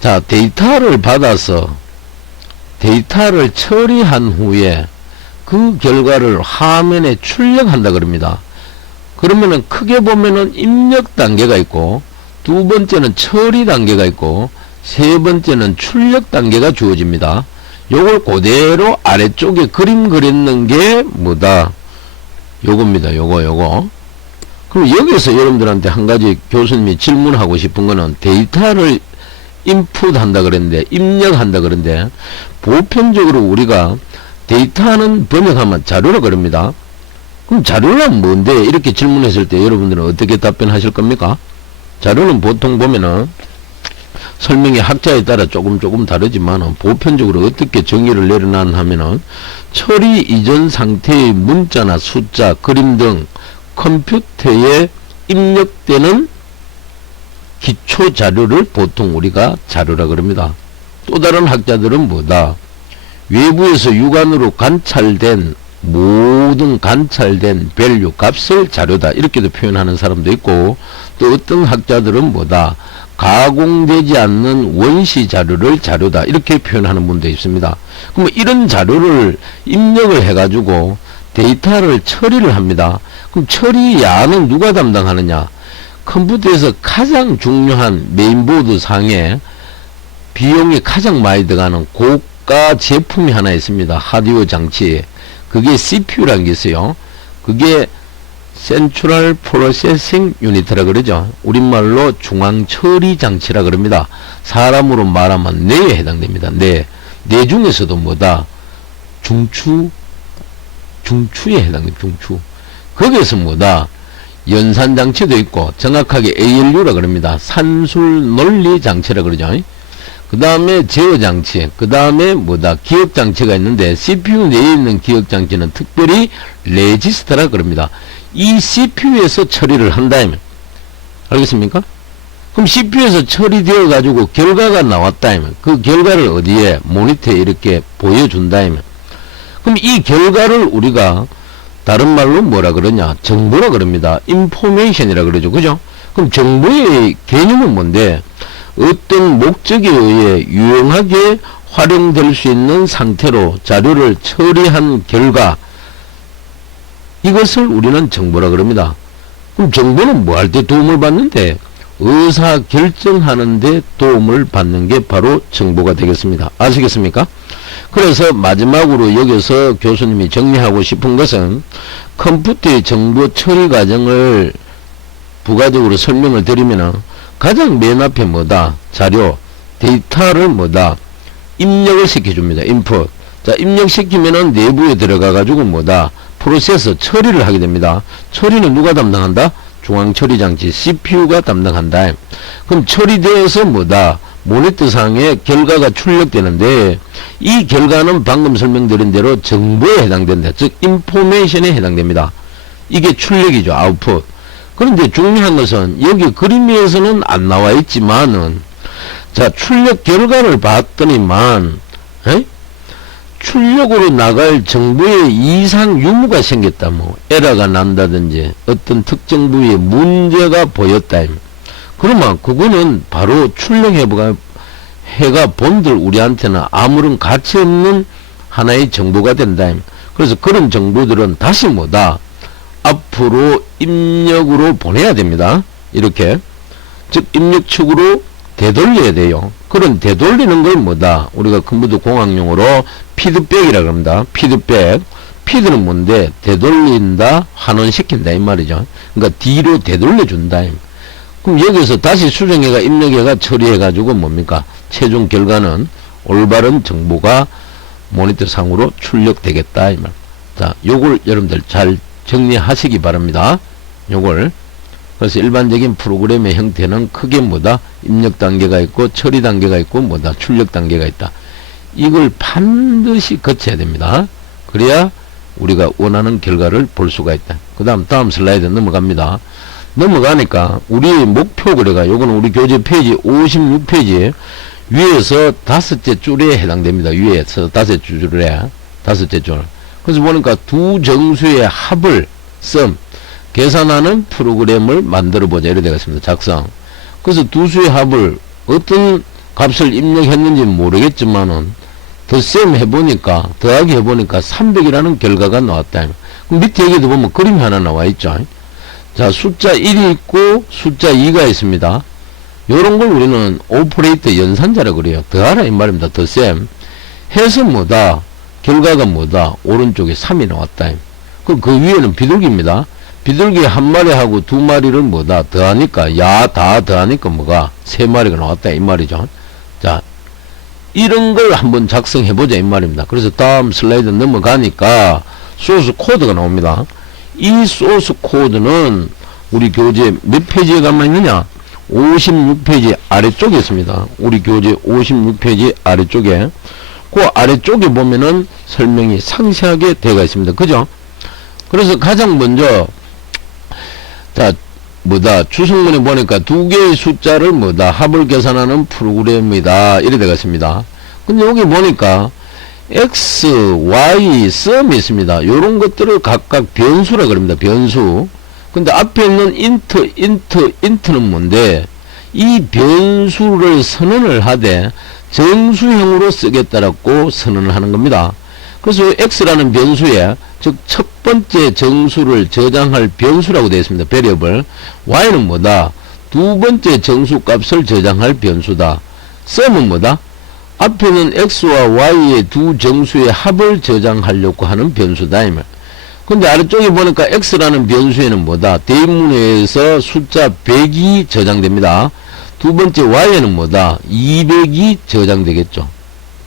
자, 데이터를 받아서 데이터를 처리한 후에 그 결과를 화면에 출력한다 그럽니다. 그러면은 크게 보면은 입력 단계가 있고 두 번째는 처리 단계가 있고 세 번째는 출력 단계가 주어집니다. 요걸 그대로 아래쪽에 그림 그렸는 게 뭐다? 요겁니다. 요거. 그럼 여기서 여러분들한테 한 가지 교수님이 질문하고 싶은 거는 데이터를 인풋한다 그랬는데 입력한다 그랬는데 보편적으로 우리가 데이터는 번역하면 자료라 그럽니다. 그럼 자료란 뭔데? 이렇게 질문했을 때 여러분들은 어떻게 답변하실 겁니까? 자료는 보통 보면은 설명의 학자에 따라 조금 다르지만 보편적으로 어떻게 정의를 내려놨나 하면은 처리 이전 상태의 문자나 숫자, 그림 등 컴퓨터에 입력되는 기초 자료를 보통 우리가 자료라 그럽니다. 또 다른 학자들은 뭐다? 외부에서 육안으로 관찰된 모든 관찰된 밸류 값을 자료다 이렇게도 표현하는 사람도 있고 또 어떤 학자들은 뭐다? 가공되지 않는 원시 자료를 자료다 이렇게 표현하는 분도 있습니다. 그럼 이런 자료를 입력을 해가지고 데이터를 처리를 합니다. 그럼 처리 양은 누가 담당하느냐? 컴퓨터에서 가장 중요한 메인보드 상에 비용이 가장 많이 들어가는 고가 제품이 하나 있습니다. 하드웨어 장치. 그게 CPU라는 게 있어요. 그게 센트럴 프로세싱 유니트라 그러죠. 우리말로 중앙 처리 장치라 그럽니다. 사람으로 말하면 뇌에 해당됩니다. 뇌 중에서도 뭐다? 중추에 해당됩니다. 중추. 거기에서 뭐다? 연산 장치도 있고 정확하게 ALU라 그럽니다. 산술 논리 장치라 그러죠. 그 다음에 제어 장치, 그 다음에 뭐다? 기억 장치가 있는데 CPU 내에 있는 기억 장치는 특별히 레지스터라 그럽니다. 이 CPU에서 처리를 한다면 알겠습니까? 그럼 CPU에서 처리되어 가지고 결과가 나왔다면 그 결과를 어디에 모니터에 이렇게 보여준다면 그럼 이 결과를 우리가 다른 말로 뭐라 그러냐? 정보라 그럽니다. 인포메이션이라 그러죠. 그죠? 그럼 정보의 개념은 뭔데? 어떤 목적에 의해 유용하게 활용될 수 있는 상태로 자료를 처리한 결과 이것을 우리는 정보라 그럽니다. 그럼 정보는 뭐 할 때 도움을 받는데? 의사 결정하는데 도움을 받는 게 바로 정보가 되겠습니다. 아시겠습니까? 그래서 마지막으로 여기서 교수님이 정리하고 싶은 것은 컴퓨터의 정보 처리 과정을 부가적으로 설명을 드리면은 가장 맨 앞에 뭐다? 자료, 데이터를 뭐다? 입력을 시켜줍니다. 인풋. 자, 입력시키면은 내부에 들어가가지고 뭐다? 프로세서 처리를 하게 됩니다. 처리는 누가 담당한다? 중앙처리장치 CPU가 담당한다. 그럼 처리되어서 뭐다? 모니터상에 결과가 출력되는데 이 결과는 방금 설명드린 대로 정보에 해당된다. 즉 인포메이션에 해당됩니다. 이게 출력이죠. 아웃풋. 그런데 중요한 것은 여기 그림 위에서는 안 나와 있지만은 자 출력 결과를 봤더니만 출력으로 나갈 정보에 이상 유무가 생겼다. 뭐 에러가 난다든지 어떤 특정 부위에 문제가 보였다. 그러면 그거는 바로 출력해가 본들 우리한테는 아무런 가치 없는 하나의 정보가 된다. 그래서 그런 정보들은 다시 뭐다? 앞으로 입력으로 보내야 됩니다. 이렇게. 즉 입력축으로 되돌려야 돼요. 그런 되돌리는 걸 뭐다? 우리가 컴퓨터 공학용어로 피드백이라고 합니다. 피드백. 피드는 뭔데? 되돌린다, 환원시킨다 이 말이죠. 그러니까 뒤로 되돌려준다. 그럼 여기서 다시 수정해가 입력해가 처리해가지고 뭡니까? 최종 결과는 올바른 정보가 모니터 상으로 출력되겠다 이 말. 자, 요걸 여러분들 잘 정리하시기 바랍니다. 요걸. 그래서 일반적인 프로그램의 형태는 크게 뭐다? 입력 단계가 있고 처리 단계가 있고 뭐다? 출력 단계가 있다. 이걸 반드시 거쳐야 됩니다. 그래야 우리가 원하는 결과를 볼 수가 있다. 그 다음 슬라이드 넘어갑니다. 넘어가니까 우리의 목표 그래가 요거는 우리 교재 페이지 56페이지 위에서 다섯째 줄에 해당됩니다. 위에서 다섯째 줄. 그래서 보니까 두 정수의 합을 계산하는 프로그램을 만들어 보자 이래 되겠습니다. 작성. 그래서 두 수의 합을 어떤 값을 입력했는지 모르겠지만은 덧셈 해보니까 더하기 해보니까 300이라는 결과가 나왔다. 그럼 밑에 여기도 보면 그림이 하나 나와 있죠. 자, 숫자 1이 있고 숫자 2가 있습니다. 요런 걸 우리는 오퍼레이터 연산자라 그래요. 더하라 이 말입니다. 덧셈 해서 뭐다? 결과가 뭐다? 오른쪽에 3이 나왔다. 그럼 그 위에는 비둘기입니다. 비둘기 한 마리하고 두 마리를 뭐다? 더하니까 다 더하니까 뭐가? 세 마리가 나왔다 이 말이죠. 자, 이런 걸 한번 작성해보자 이 말입니다. 그래서 다음 슬라이드 넘어가니까 소스 코드가 나옵니다. 이 소스 코드는 우리 교재 몇 페이지에 가만 있느냐? 56페이지 아래쪽에 있습니다. 우리 교재 56페이지 아래쪽에. 그 아래쪽에 보면은 설명이 상세하게 되어 있습니다. 그죠? 그래서 가장 먼저 자 뭐다 주성문에 보니까 두 개의 숫자를 뭐다 합을 계산하는 프로그램이다 이래 되겠습니다. 근데 여기 보니까 x, y, sum이 있습니다. 요런 것들을 각각 변수라 그럽니다. 변수. 근데 앞에 있는 int는 뭔데 이 변수를 선언을 하되 정수형으로 쓰겠다라고 선언을 하는 겁니다. 그래서 x라는 변수에 즉 첫 번째 정수를 저장할 변수라고 되어 있습니다. variable. y는 뭐다? 두 번째 정수 값을 저장할 변수다. sum은 뭐다? 앞에는 x와 y의 두 정수의 합을 저장하려고 하는 변수다. 근데 아래쪽에 보니까 x라는 변수에는 뭐다? 대입문에서 숫자 100이 저장됩니다. 두 번째 y에는 뭐다? 200이 저장되겠죠.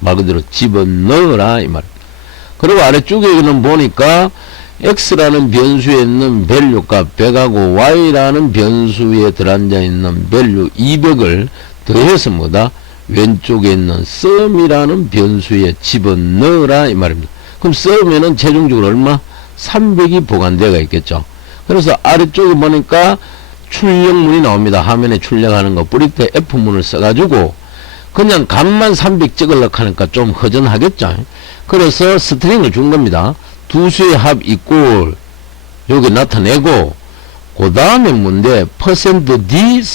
말 그대로 집어넣어라 이 말. 그리고 아래쪽에는 보니까 x라는 변수에 있는 밸류 값 100하고 y라는 변수에 들어앉아 있는 밸류 200을 더해서 뭐다? 왼쪽에 있는 sum이라는 변수에 집어넣어라 이 말입니다. 그럼 sum에는 최종적으로 얼마? 300이 보관되어 있겠죠. 그래서 아래쪽에 보니까 출력문이 나옵니다. 화면에 출력하는 거 뿌릴 때 F문을 써가지고 그냥 값만 300 찍으려고 하니까 좀 허전하겠죠. 그래서 스트링을 준 겁니다. 두 수의 합 이꼴 여기 나타내고 그 다음에 뭔데 %d/n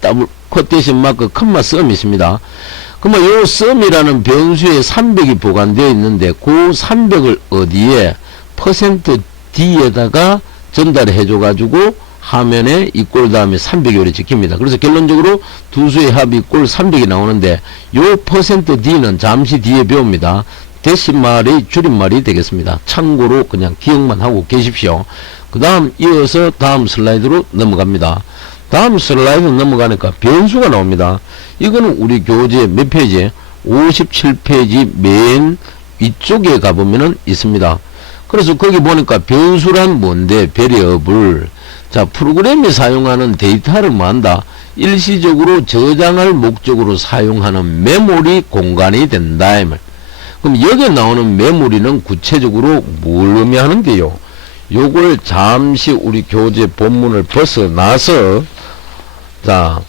더블 쿼테이션 마크 컴마 sum이 있습니다. 그러면 요 sum이라는 변수에 300이 보관되어 있는데 그 300을 어디에 %d에다가 전달해 줘가지고 화면에 이 꼴 다음에 300이 찍힙니다. 그래서 결론적으로 두 수의 합이 꼴 300이 나오는데 요 퍼센트 %D는 잠시 뒤에 배웁니다. 대신말의 줄임말이 되겠습니다. 참고로 그냥 기억만 하고 계십시오. 그 다음 이어서 다음 슬라이드로 넘어갑니다. 다음 슬라이드 넘어가니까 변수가 나옵니다. 이거는 우리 교재 몇 페이지? 57페이지 맨 위쪽에 가보면은 있습니다. 그래서 거기 보니까 변수란 뭔데? 베리어블. 자, 프로그램이 사용하는 데이터를 뭐한다? 일시적으로 저장할 목적으로 사용하는 메모리 공간이 된다. 이 말. 그럼 여기에 나오는 메모리는 구체적으로 뭘 의미하는데요? 요걸 잠시 우리 교재 본문을 벗어나서, 자,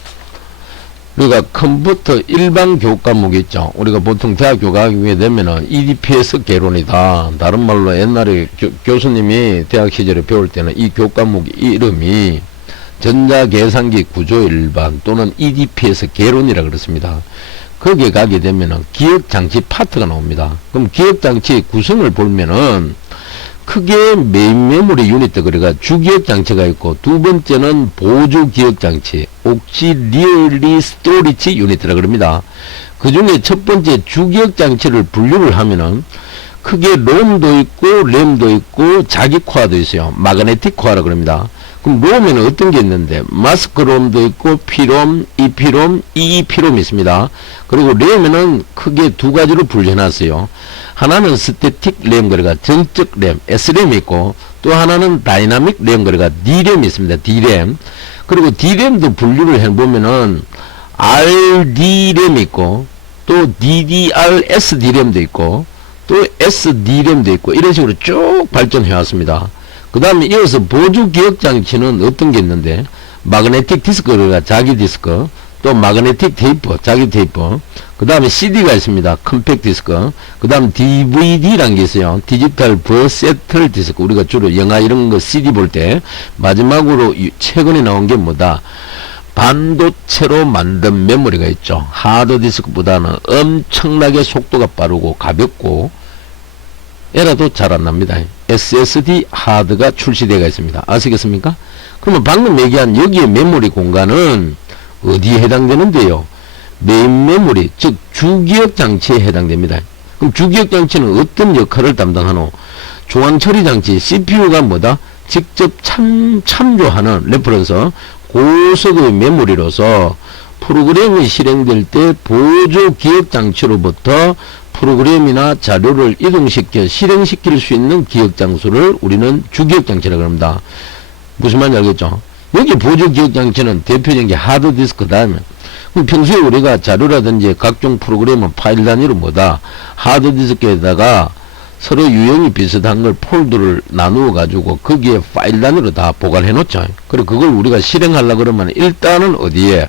우리가 컴퓨터 일반 교과목 있죠. 우리가 보통 대학교 가게 되면은 EDPS 개론이다. 다른 말로 옛날에 교수님이 대학 시절에 배울 때는 이 교과목 이름이 전자계산기 구조 일반 또는 EDPS 개론이라 그렇습니다. 거기에 가게 되면은 기억장치 파트가 나옵니다. 그럼 기억장치 구성을 보면은 크게 메인 메모리 유닛, 그래가 주기억장치가 있고, 두 번째는 보조기억장치, 옥시리얼리 스토리지 유닛이라 그럽니다. 그 중에 첫 번째 주기억장치를 분류를 하면은 크게 롬도 있고 램도 있고 자기 코어도 있어요. 마그네틱 코어라 그럽니다. 그럼 롬에는 어떤 게 있는데 마스크 롬도 있고 피롬, 이피롬, 이이피롬이 있습니다. 그리고 램에는 크게 두 가지로 분류해놨어요. 하나는 스태틱 램, 그래가 정적 램, S램이 있고, 또 하나는 다이나믹 램, 그래가 D램이 있습니다. D램. 그리고 D램도 분류를 해보면은 RD램이 있고, 또 DDR-SD램도 있고, 또 SD램도 있고, 이런 식으로 쭉 발전해 왔습니다. 그 다음에 이어서 보조 기억장치는 어떤 게 있는데, 마그네틱 디스크, 그래가 자기 디스크, 또 마그네틱 테이프, 자기 테이프, 그 다음에 CD가 있습니다. 컴팩트 디스크, 그 다음 DVD라는 게 있어요. 디지털 버세틀 디스크. 우리가 주로 영화 이런 거 CD 볼 때, 마지막으로 최근에 나온 게 뭐다? 반도체로 만든 메모리가 있죠. 하드 디스크보다는 엄청나게 속도가 빠르고 가볍고 에러도 잘 안 납니다. SSD 하드가 출시되어 있습니다. 아시겠습니까? 그러면 방금 얘기한 여기에 메모리 공간은 어디에 해당되는데요? 메인 메모리, 즉 주기억 장치에 해당됩니다. 그럼 주기억 장치는 어떤 역할을 담당하노? 중앙 처리 장치 CPU가 뭐다? 직접 참조하는 레퍼런서 고속의 메모리로서 프로그램이 실행될 때 보조 기억 장치로부터 프로그램이나 자료를 이동시켜 실행시킬 수 있는 기억 장소를 우리는 주기억 장치라고 합니다. 무슨 말인지 알겠죠? 여기 보조 기억 장치는 대표적인 게 하드 디스크 다음에, 그럼 평소에 우리가 자료라든지 각종 프로그램은 파일 단위로 뭐다? 하드 디스크에다가 서로 유형이 비슷한 걸 폴더를 나누어 가지고 거기에 파일 단위로 다 보관해 놓죠. 그리고 그걸 우리가 실행하려고 그러면 일단은 어디에?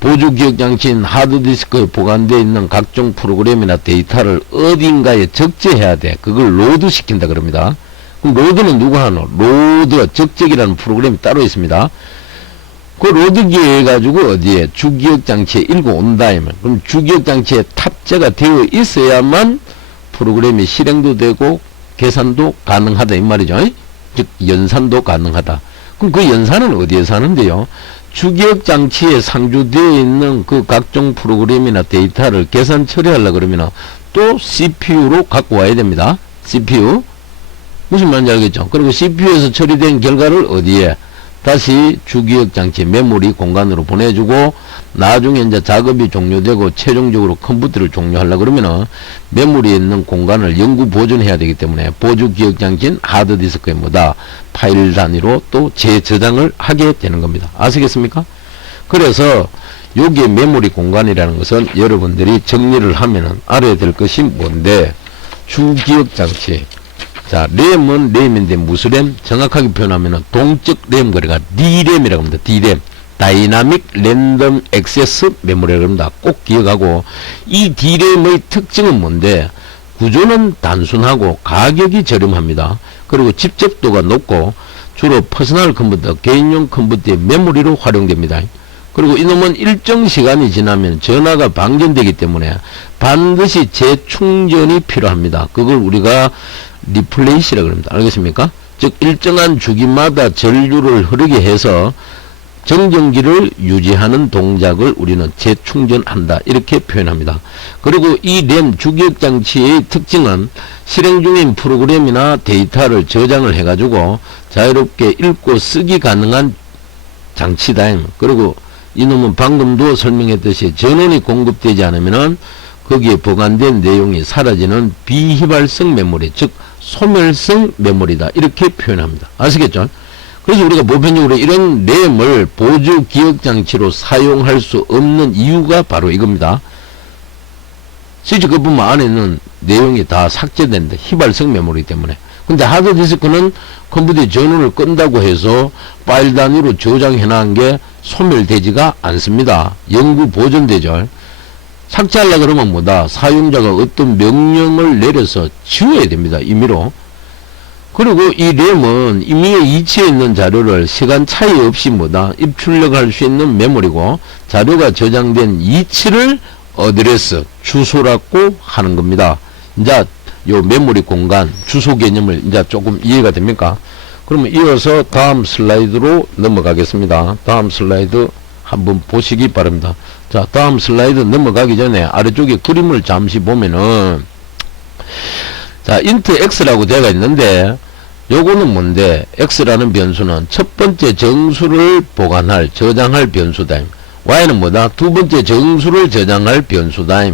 보조 기억 장치인 하드 디스크에 보관되어 있는 각종 프로그램이나 데이터를 어딘가에 적재해야 돼. 그걸 로드 시킨다 그럽니다. 그럼 로드는 누가 하노? 로드, 적재기라는 프로그램이 따로 있습니다. 그 로드기에 해가지고 어디에? 주기억 장치에 읽어 온다. 그럼 주기억 장치에 탑재가 되어 있어야만 프로그램이 실행도 되고 계산도 가능하다 이 말이죠. 즉 연산도 가능하다. 그럼 그 연산은 어디에서 하는데요? 주기억 장치에 상주되어 있는 그 각종 프로그램이나 데이터를 계산 처리하려고 그러면 또 CPU로 갖고 와야 됩니다. CPU. 무슨 말인지 알겠죠? 그리고 CPU에서 처리된 결과를 어디에? 다시 주기억 장치 메모리 공간으로 보내주고 나중에 이제 작업이 종료되고 최종적으로 컴퓨터를 종료하려고 그러면은 메모리에 있는 공간을 영구 보존해야 되기 때문에 보조 기억 장치인 하드 디스크에 뭐다? 파일 단위로 또 재저장을 하게 되는 겁니다. 아시겠습니까? 그래서 여기에 메모리 공간이라는 것은 여러분들이 정리를 하면은 알아야 될 것이 뭔데? 주기억 장치. 자, 램은 램인데 무슨 램? 정확하게 표현하면 동적 램, 그러니까 D램이라고 합니다. D램. 다이나믹 랜덤 액세스 메모리라고 합니다. 꼭 기억하고, 이 D램의 특징은 뭔데? 구조는 단순하고 가격이 저렴합니다. 그리고 집적도가 높고 주로 퍼스널 컴퓨터, 개인용 컴퓨터의 메모리로 활용됩니다. 그리고 이놈은 일정 시간이 지나면 전화가 방전되기 때문에 반드시 재충전이 필요합니다. 그걸 우리가 리플레이시라고 합니다. 알겠습니까? 즉 일정한 주기마다 전류를 흐르게 해서 정전기를 유지하는 동작을 우리는 재충전한다 이렇게 표현합니다. 그리고 이 램 주기억장치의 특징은 실행 중인 프로그램이나 데이터를 저장을 해가지고 자유롭게 읽고 쓰기 가능한 장치다. 그리고 이놈은 방금도 설명했듯이 전원이 공급되지 않으면은 거기에 보관된 내용이 사라지는 비휘발성 메모리, 즉 소멸성 메모리다 이렇게 표현합니다. 아시겠죠? 그래서 우리가 보편적으로 이런 램을 보조 기억장치로 사용할 수 없는 이유가 바로 이겁니다. 실제 그 부분 안에는 내용이 다 삭제된다. 휘발성 메모리 때문에. 근데 하드디스크는 컴퓨터의 전원을 끈다고 해서 파일 단위로 저장해 놓은 게 소멸되지가 않습니다. 영구 보존되죠. 삭제하려고 그러면 뭐다? 사용자가 어떤 명령을 내려서 지워야 됩니다. 임의로. 그리고 이 램은 이미 이치에 있는 자료를 시간 차이 없이 뭐다? 입출력할 수 있는 메모리고 자료가 저장된 이치를 어드레스, 주소라고 하는 겁니다. 이제 요 메모리 공간, 주소 개념을 이제 조금 이해가 됩니까? 그러면 이어서 다음 슬라이드로 넘어가겠습니다. 다음 슬라이드 한번 보시기 바랍니다. 자, 다음 슬라이드 넘어가기 전에 아래쪽에 그림을 잠시 보면은 자, int x라고 되어 있는데 요거는 뭔데? x라는 변수는 첫 번째 정수를 보관할, 저장할 변수다. y는 뭐다? 두 번째 정수를 저장할 변수다.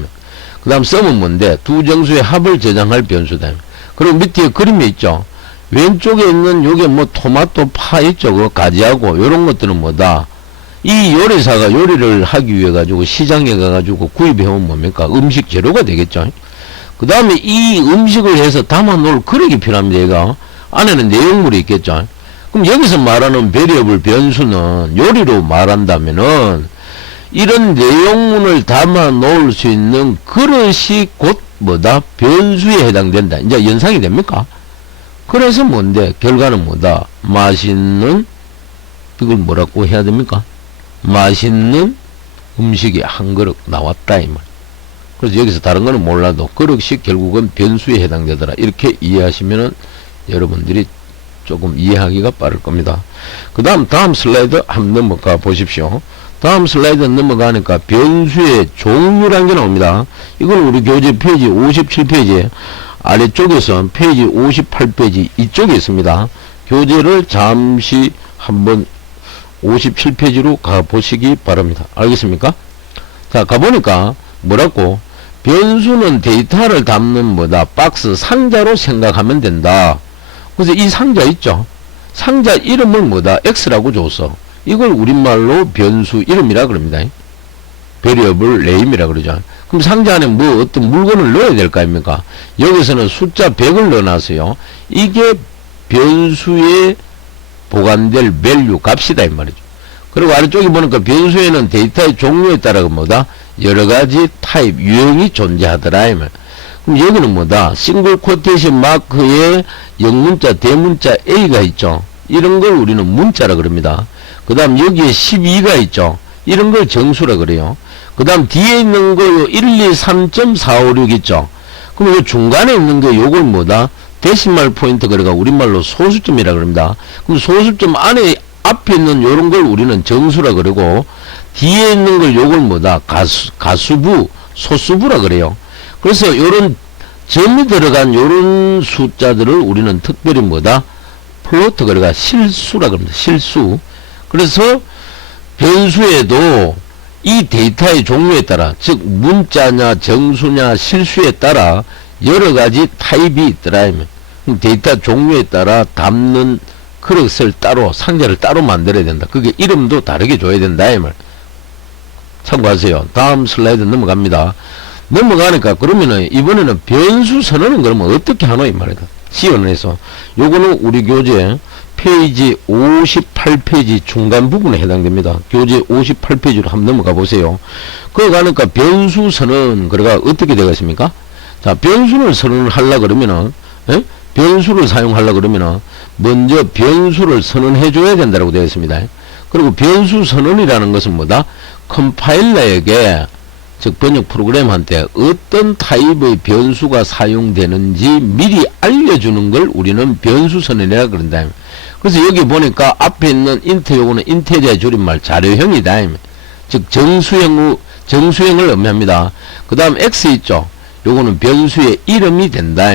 그 다음 sum은 뭔데? 두 정수의 합을 저장할 변수다. 그리고 밑에 그림이 있죠? 왼쪽에 있는 요게 뭐 토마토 파 있죠? 그 가지하고 요런 것들은 뭐다? 이 요리사가 요리를 하기 위해 가지고 시장에 가가지고 구입해온 뭡니까? 음식 재료가 되겠죠? 그 다음에 이 음식을 해서 담아 놓을 그릇이 필요합니다. 얘가. 안에는 내용물이 있겠죠? 그럼 여기서 말하는 베리어블 변수는 요리로 말한다면은 이런 내용물을 담아 놓을 수 있는 그릇이 곧 뭐다? 변수에 해당된다. 이제 연상이 됩니까? 그래서 뭔데? 결과는 뭐다? 맛있는, 이걸 뭐라고 해야 됩니까? 맛있는 음식이 한 그릇 나왔다 이 말. 그래서 여기서 다른 거는 몰라도 그릇이 결국은 변수에 해당되더라 이렇게 이해하시면은 여러분들이 조금 이해하기가 빠를 겁니다. 그 다음 슬라이드 한번 넘어가 보십시오. 다음 슬라이드 넘어가니까 변수의 종류라는 게 나옵니다. 이건 우리 교재 페이지 57페이지 아래쪽에서 페이지 58페이지 이쪽에 있습니다. 교재를 잠시 한번 57페이지로 가보시기 바랍니다. 알겠습니까? 자, 가보니까 뭐라고? 변수는 데이터를 담는 뭐다? 박스, 상자로 생각하면 된다. 그래서 이 상자 있죠? 상자 이름을 뭐다? X라고 줬어. 이걸 우리말로 변수 이름이라 그럽니다. 베리어블 네임이라 그러죠. 그럼 상자 안에 뭐 어떤 물건을 넣어야 될 거 아닙니까? 여기서는 숫자 100을 넣어놨어요. 이게 변수에 보관될 밸류 값이다 이 말이죠. 그리고 아래쪽에 보니까 변수에는 데이터의 종류에 따라 뭐다? 여러가지 타입, 유형이 존재하더라 이 말. 그럼 여기는 뭐다? 싱글 쿼테이션 마크에 영문자, 대문자 A가 있죠. 이런 걸 우리는 문자라 그럽니다. 그 다음 여기에 12가 있죠. 이런 걸 정수라 그래요. 그 다음 뒤에 있는 거 123.456 있죠. 그럼 이 중간에 있는 거 요걸 뭐다? 데시말 포인트 그래가 우리말로 소수점이라 그럽니다. 그럼 소수점 안에 앞에 있는 요런 걸 우리는 정수라 그러고 뒤에 있는 걸 요걸 뭐다? 가수부, 소수부라 그래요. 그래서 요런 점이 들어간 요런 숫자들을 우리는 특별히 뭐다? 플로트 그래가 실수라 그럽니다. 실수. 그래서 변수에도 이 데이터의 종류에 따라 즉 문자냐 정수냐 실수에 따라 여러가지 타입이 있더라. 데이터 종류에 따라 담는 그릇을 따로 상자를 따로 만들어야 된다. 그게 이름도 다르게 줘야 된다 이 말. 참고하세요. 다음 슬라이드 넘어갑니다. 넘어가니까 그러면은 이번에는 변수 선언은 그러면 어떻게 하노 이 말이다. 지원해서 요거는 우리 교재 페이지 58페이지 중간 부분에 해당됩니다. 교재 58페이지로 한번 넘어가 보세요. 그거 가니까 변수 선언 그래가 어떻게 되겠습니까? 자, 변수를 선언을 하려 그러면은 변수를 사용하려 그러면은 먼저 변수를 선언해 줘야 된다고 되어 있습니다. 그리고 변수 선언이라는 것은 뭐다? 컴파일러에게 즉 번역 프로그램한테 어떤 타입의 변수가 사용되는지 미리 알려주는 걸 우리는 변수 선언이라 그런다. 그래서 여기 보니까 앞에 있는 int 요거는 인테저의 줄임말 자료형이다. 즉 정수형을 의미합니다. 그 다음 x 있죠. 요거는 변수의 이름이 된다.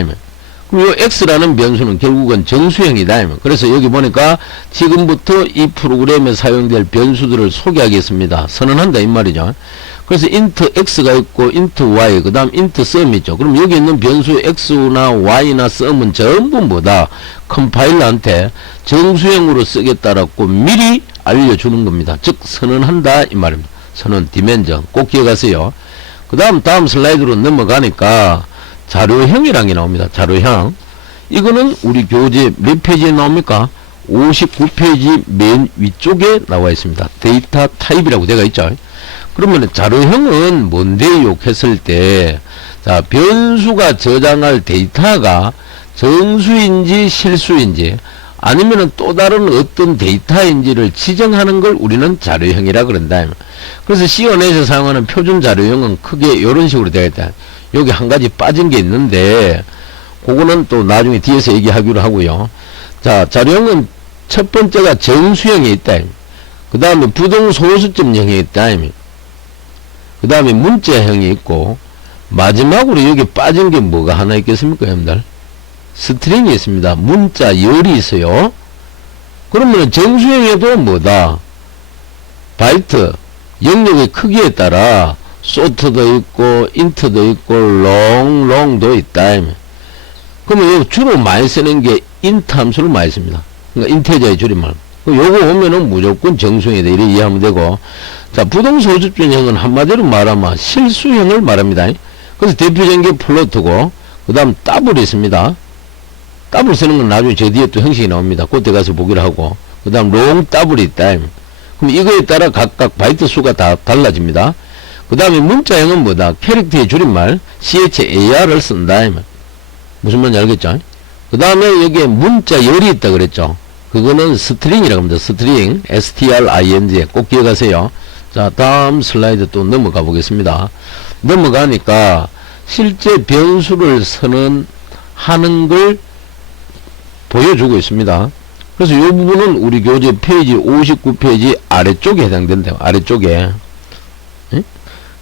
그럼 요 x라는 변수는 결국은 정수형이다. 그래서 여기 보니까 지금부터 이 프로그램에 사용될 변수들을 소개하겠습니다. 선언한다 이 말이죠. 그래서 int x가 있고 int y 그 다음 int sum 있죠. 그럼 여기 있는 변수 x나 y나 sum은 전부 뭐다? 컴파일러한테 정수형으로 쓰겠다라고 미리 알려주는 겁니다. 즉 선언한다 이 말입니다. 선언 디멘전 꼭 기억하세요. 그 다음 슬라이드로 넘어가니까 자료형이라는 게 나옵니다. 자료형. 이거는 우리 교재 몇 페이지에 나옵니까? 59페이지 맨 위쪽에 나와 있습니다. 데이터 타입이라고 되어 있죠. 그러면 자료형은 뭔데요? 했을 때, 자, 변수가 저장할 데이터가 정수인지 실수인지 아니면 또 다른 어떤 데이터인지를 지정하는 걸 우리는 자료형이라 그런다. 그래서 C&N에서 사용하는 표준 자료형은 크게 이런 식으로 되어 있다. 여기 한 가지 빠진 게 있는데 그거는 또 나중에 뒤에서 얘기하기로 하고요. 자, 자료형은 첫 번째가 정수형이 있다. 그 다음에 부동소수점형이 있다. 그 다음에 문자형이 있고 마지막으로 여기 빠진 게 뭐가 하나 있겠습니까 여러분들? 스트링이 있습니다. 문자 열이 있어요. 그러면 정수형에도 뭐다? 바이트 영역의 크기에 따라 소트도 있고 인트도 있고 롱도 있다. 그러면 주로 많이 쓰는 게 인트 함수를 많이 씁니다. 그러니까 인테저의 줄임말. 요거 오면은 무조건 정수형이다 이렇게 이해하면 되고, 자, 부동소수점형은 한마디로 말하면 실수형을 말합니다. 그래서 대표적인 게 플로트고, 그 다음 더블이 있습니다. 더블 쓰는 건 나중에 저 뒤에 또 형식이 나옵니다. 그때 가서 보기로 하고, 그 다음 롱 더블이 있다. 그럼 이거에 따라 각각 바이트 수가 다 달라집니다. 그 다음에 문자형은 뭐다? 캐릭터의 줄임말 CHAR을 쓴다. 무슨 말인지 알겠죠? 그 다음에 여기에 문자 열이 있다 그랬죠? 그거는 스트링이라고 합니다. 스트링 STRING 꼭 기억하세요. 자, 다음 슬라이드 또 넘어가 보겠습니다. 넘어가니까 실제 변수를 선언하는 걸 보여주고 있습니다. 그래서 이 부분은 우리 교재 페이지 59페이지 아래쪽에 해당된대요. 아래쪽에.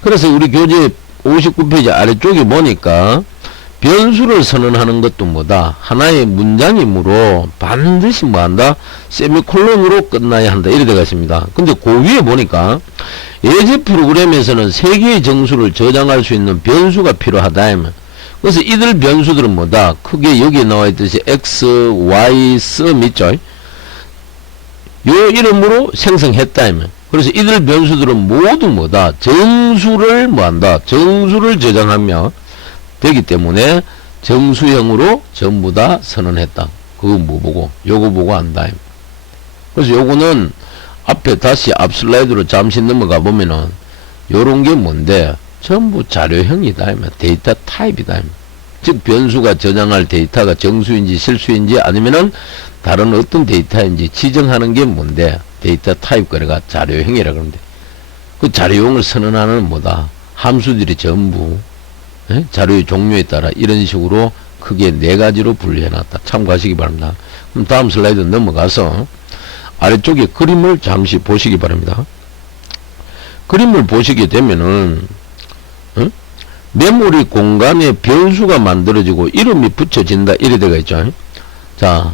그래서 우리 교재 59페이지 아래쪽에 보니까 변수를 선언하는 것도 뭐다? 하나의 문장이므로 반드시 뭐한다? 세미콜론으로 끝나야 한다. 이래 되어 있습니다. 근데 그 위에 보니까 예제 프로그램에서는 3개의 정수를 저장할 수 있는 변수가 필요하다. 그래서 이들 변수들은 뭐다? 크게 여기에 나와 있듯이 x, y, sum 있죠? 요 이름으로 생성했다. 그래서 이들 변수들은 모두 뭐다? 정수를 뭐한다? 정수를 저장하며 되기 때문에 정수형으로 전부 다 선언했다. 그거 뭐 보고? 요거 보고 한다. 그래서 요거는 앞에 다시 앞 슬라이드로 잠시 넘어가 보면은 요런 게 뭔데? 전부 자료형이다. 데이터 타입이다. 즉 변수가 저장할 데이터가 정수인지 실수인지 아니면은 다른 어떤 데이터인지 지정하는 게 뭔데? 데이터 타입 거래가 자료형이라 그러는데 그 자료형을 선언하는 뭐다? 함수들이 전부 자료의 종류에 따라 이런 식으로 크게 4가지로 분류해놨다. 참고하시기 바랍니다. 그럼 다음 슬라이드 넘어가서 아래쪽에 그림을 잠시 보시기 바랍니다. 그림을 보시게 되면은 메모리 공간에 변수가 만들어지고 이름이 붙여진다 이래 되어 있죠. 자,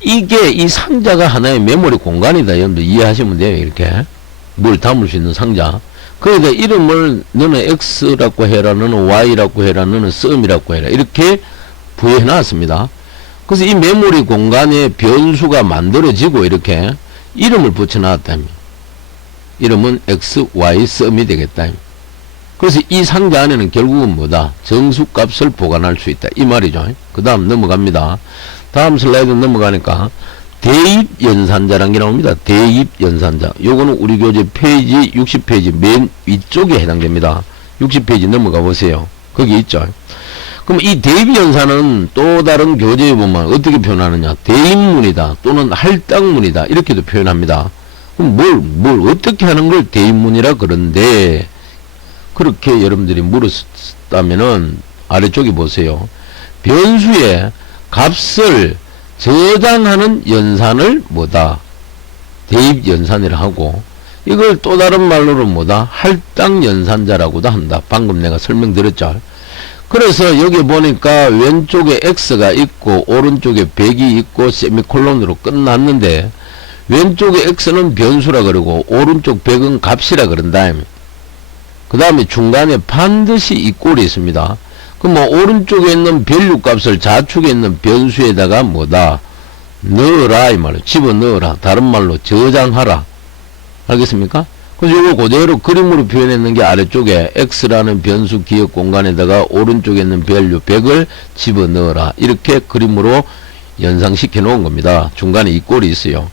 이게 이 상자가 하나의 메모리 공간이다. 여러분들 이해하시면 돼요. 이렇게 뭘 담을 수 있는 상자. 거기다 이름을 너는 X라고 해라, 너는 Y라고 해라, 너는 sum이라고 해라 이렇게 부여해 놨습니다. 그래서 이 메모리 공간에 변수가 만들어지고 이렇게 이름을 붙여 놨다며. 이름은 X, Y, sum이 되겠다. 그래서 이 상자 안에는 결국은 뭐다? 정수값을 보관할 수 있다. 이 말이죠. 그 다음 넘어갑니다. 다음 슬라이드 넘어가니까 대입 연산자라는 게 나옵니다. 대입 연산자. 요거는 우리 교재 페이지 60페이지 맨 위쪽에 해당됩니다. 60페이지 넘어가 보세요. 거기 있죠. 그럼 이 대입 연산은 또 다른 교재에 보면 어떻게 표현하느냐? 대입문이다 또는 할당문이다 이렇게도 표현합니다. 그럼 뭘 어떻게 하는 걸 대입문이라 그런데 그렇게 여러분들이 물었다면은 아래쪽에 보세요. 변수의 값을 저장하는 연산을 뭐다? 대입 연산이라 하고, 이걸 또 다른 말로는 뭐다? 할당 연산자라고도 한다. 방금 내가 설명드렸죠. 그래서 여기 보니까 왼쪽에 x가 있고 오른쪽에 100이 있고 세미콜론으로 끝났는데, 왼쪽에 x는 변수라 그러고 오른쪽 100은 값이라 그런다. 그 다음에 중간에 반드시 이 꼴이 있습니다. 그럼 뭐 오른쪽에 있는 밸류 값을 좌측에 있는 변수에다가 뭐다? 넣어라 이 말이에요. 집어넣어라. 다른 말로 저장하라. 알겠습니까? 그래서 이거 그대로 그림으로 표현했는 게 아래쪽에 x라는 변수 기억 공간에다가 오른쪽에 있는 밸류 100을 집어넣어라. 이렇게 그림으로 연상시켜 놓은 겁니다. 중간에 이 꼴이 있어요.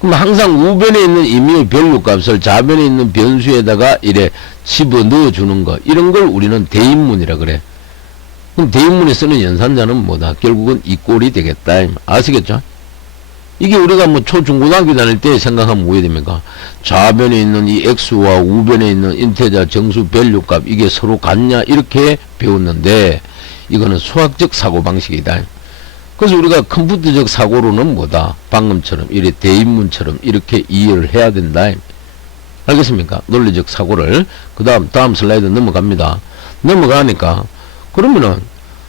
그럼 항상 우변에 있는 임의의 밸류 값을 좌변에 있는 변수에다가 이래 집어넣어 주는 거, 이런 걸 우리는 대입문이라 그래. 그럼 대입문에 쓰는 연산자는 뭐다? 결국은 이 꼴이 되겠다. 아시겠죠? 이게 우리가 뭐 초중고등학교 다닐 때 생각하면 뭐야 됩니까? 좌변에 있는 이 x와 우변에 있는 인테자 정수 밸류 값, 이게 서로 같냐 이렇게 배웠는데, 이거는 수학적 사고방식이다. 그래서 우리가 컴퓨터적 사고로는 뭐다? 방금처럼 이래 대입문처럼 이렇게 이해를 해야 된다. 알겠습니까? 논리적 사고를. 그 다음 슬라이드 넘어갑니다. 넘어가니까 그러면은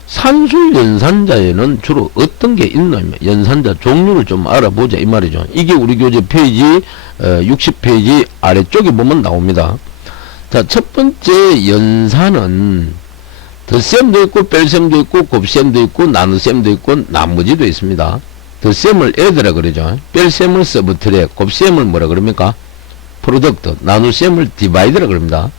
산술 연산자에는 주로 어떤 게 있나? 연산자 종류를 좀 알아보자 이 말이죠. 이게 우리 교재 페이지 60페이지 아래쪽에 보면 나옵니다. 자, 첫 번째 연산은 덧셈도 있고 뺄셈도 있고 곱셈도 있고 나눗셈도 있고 나머지도 있습니다. 덧셈을 애드라 그러죠. 뺄셈을 서브트랙, 곱셈을 뭐라 그럽니까? 프로덕트, 나눗셈을 디바이드라 그럽니다.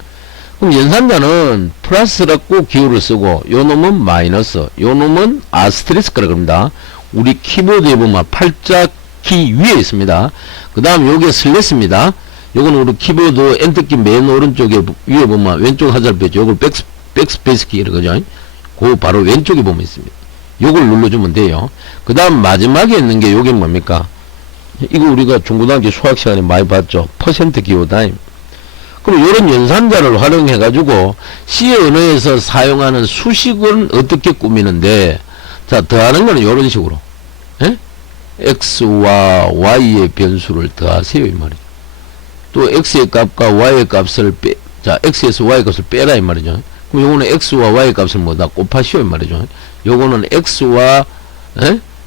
그럼 연산자는 플러스라고 기호를 쓰고 요 놈은 마이너스, 요 놈은 아스테리스크라 그럽니다. 우리 키보드에 보면 팔자 키 위에 있습니다. 그 다음 요게 슬래시입니다. 요거는 우리 키보드 엔터키 맨 오른쪽에 위에 보면 왼쪽 화살표죠. 요걸 백스페이스 키 이러거죠. 그 바로 왼쪽에 보면 있습니다. 요걸 눌러주면 돼요. 그 다음 마지막에 있는 게 요게 뭡니까? 이거 우리가 중고등학교 수학 시간에 많이 봤죠. 퍼센트 기호다. 그럼 이런 연산자를 활용해 가지고 C 언어에서 사용하는 수식은 어떻게 꾸미는데, 자, 더하는 거는 이런 식으로, 에? x와 y의 변수를 더하세요 이 말이죠. 또 x의 값과 y의 값을 자, x에서 y 값을 빼라 이 말이죠. 그럼 요거는 x와 y 값을 뭐다? 곱하시오 이 말이죠. 요거는 x와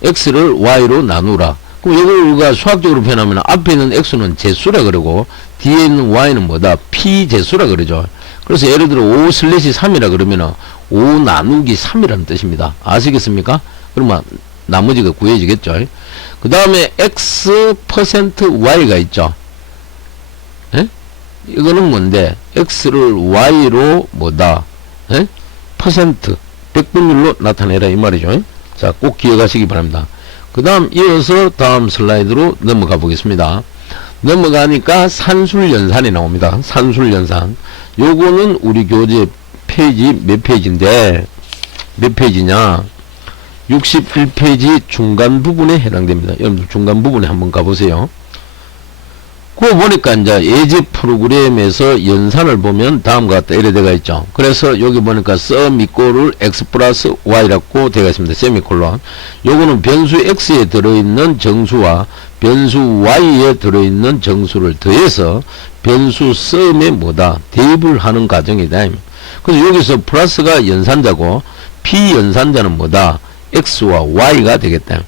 x를 y로 나누라. 그럼 요걸 우리가 수학적으로 표현하면 앞에 있는 x는 제수라 그러고 뒤에 있는 y는 뭐다? p제수라 그러죠. 그래서 예를 들어 5/3이라 그러면은 5 나누기 3이라는 뜻입니다. 아시겠습니까? 그러면 나머지가 구해지겠죠. 그 다음에 x%y가 있죠. 에? 이거는 뭔데? x를 y로 뭐다? 에? 퍼센트, 백분율로 나타내라 이 말이죠. 자, 꼭 기억하시기 바랍니다. 그 다음 이어서 다음 슬라이드로 넘어가 보겠습니다. 넘어가니까 산술연산이 나옵니다. 산술연산. 요거는 우리 교재 페이지 몇 페이지인데, 몇 페이지냐? 61페이지 중간 부분에 해당됩니다. 여러분들 중간 부분에 한번 가보세요. 그거 보니까 이제 예제 프로그램에서 연산을 보면 다음과 같다 이래 되어 있죠. 그래서 여기 보니까 sum equal x 플러스 y라고 되어 있습니다. 세미콜론. 요거는 변수 x에 들어있는 정수와 변수 y에 들어있는 정수를 더해서 변수 sum에 뭐다? 대입을 하는 과정이다. 그래서 여기서 플러스가 연산자고 비연산자는 뭐다? x와 y가 되겠다.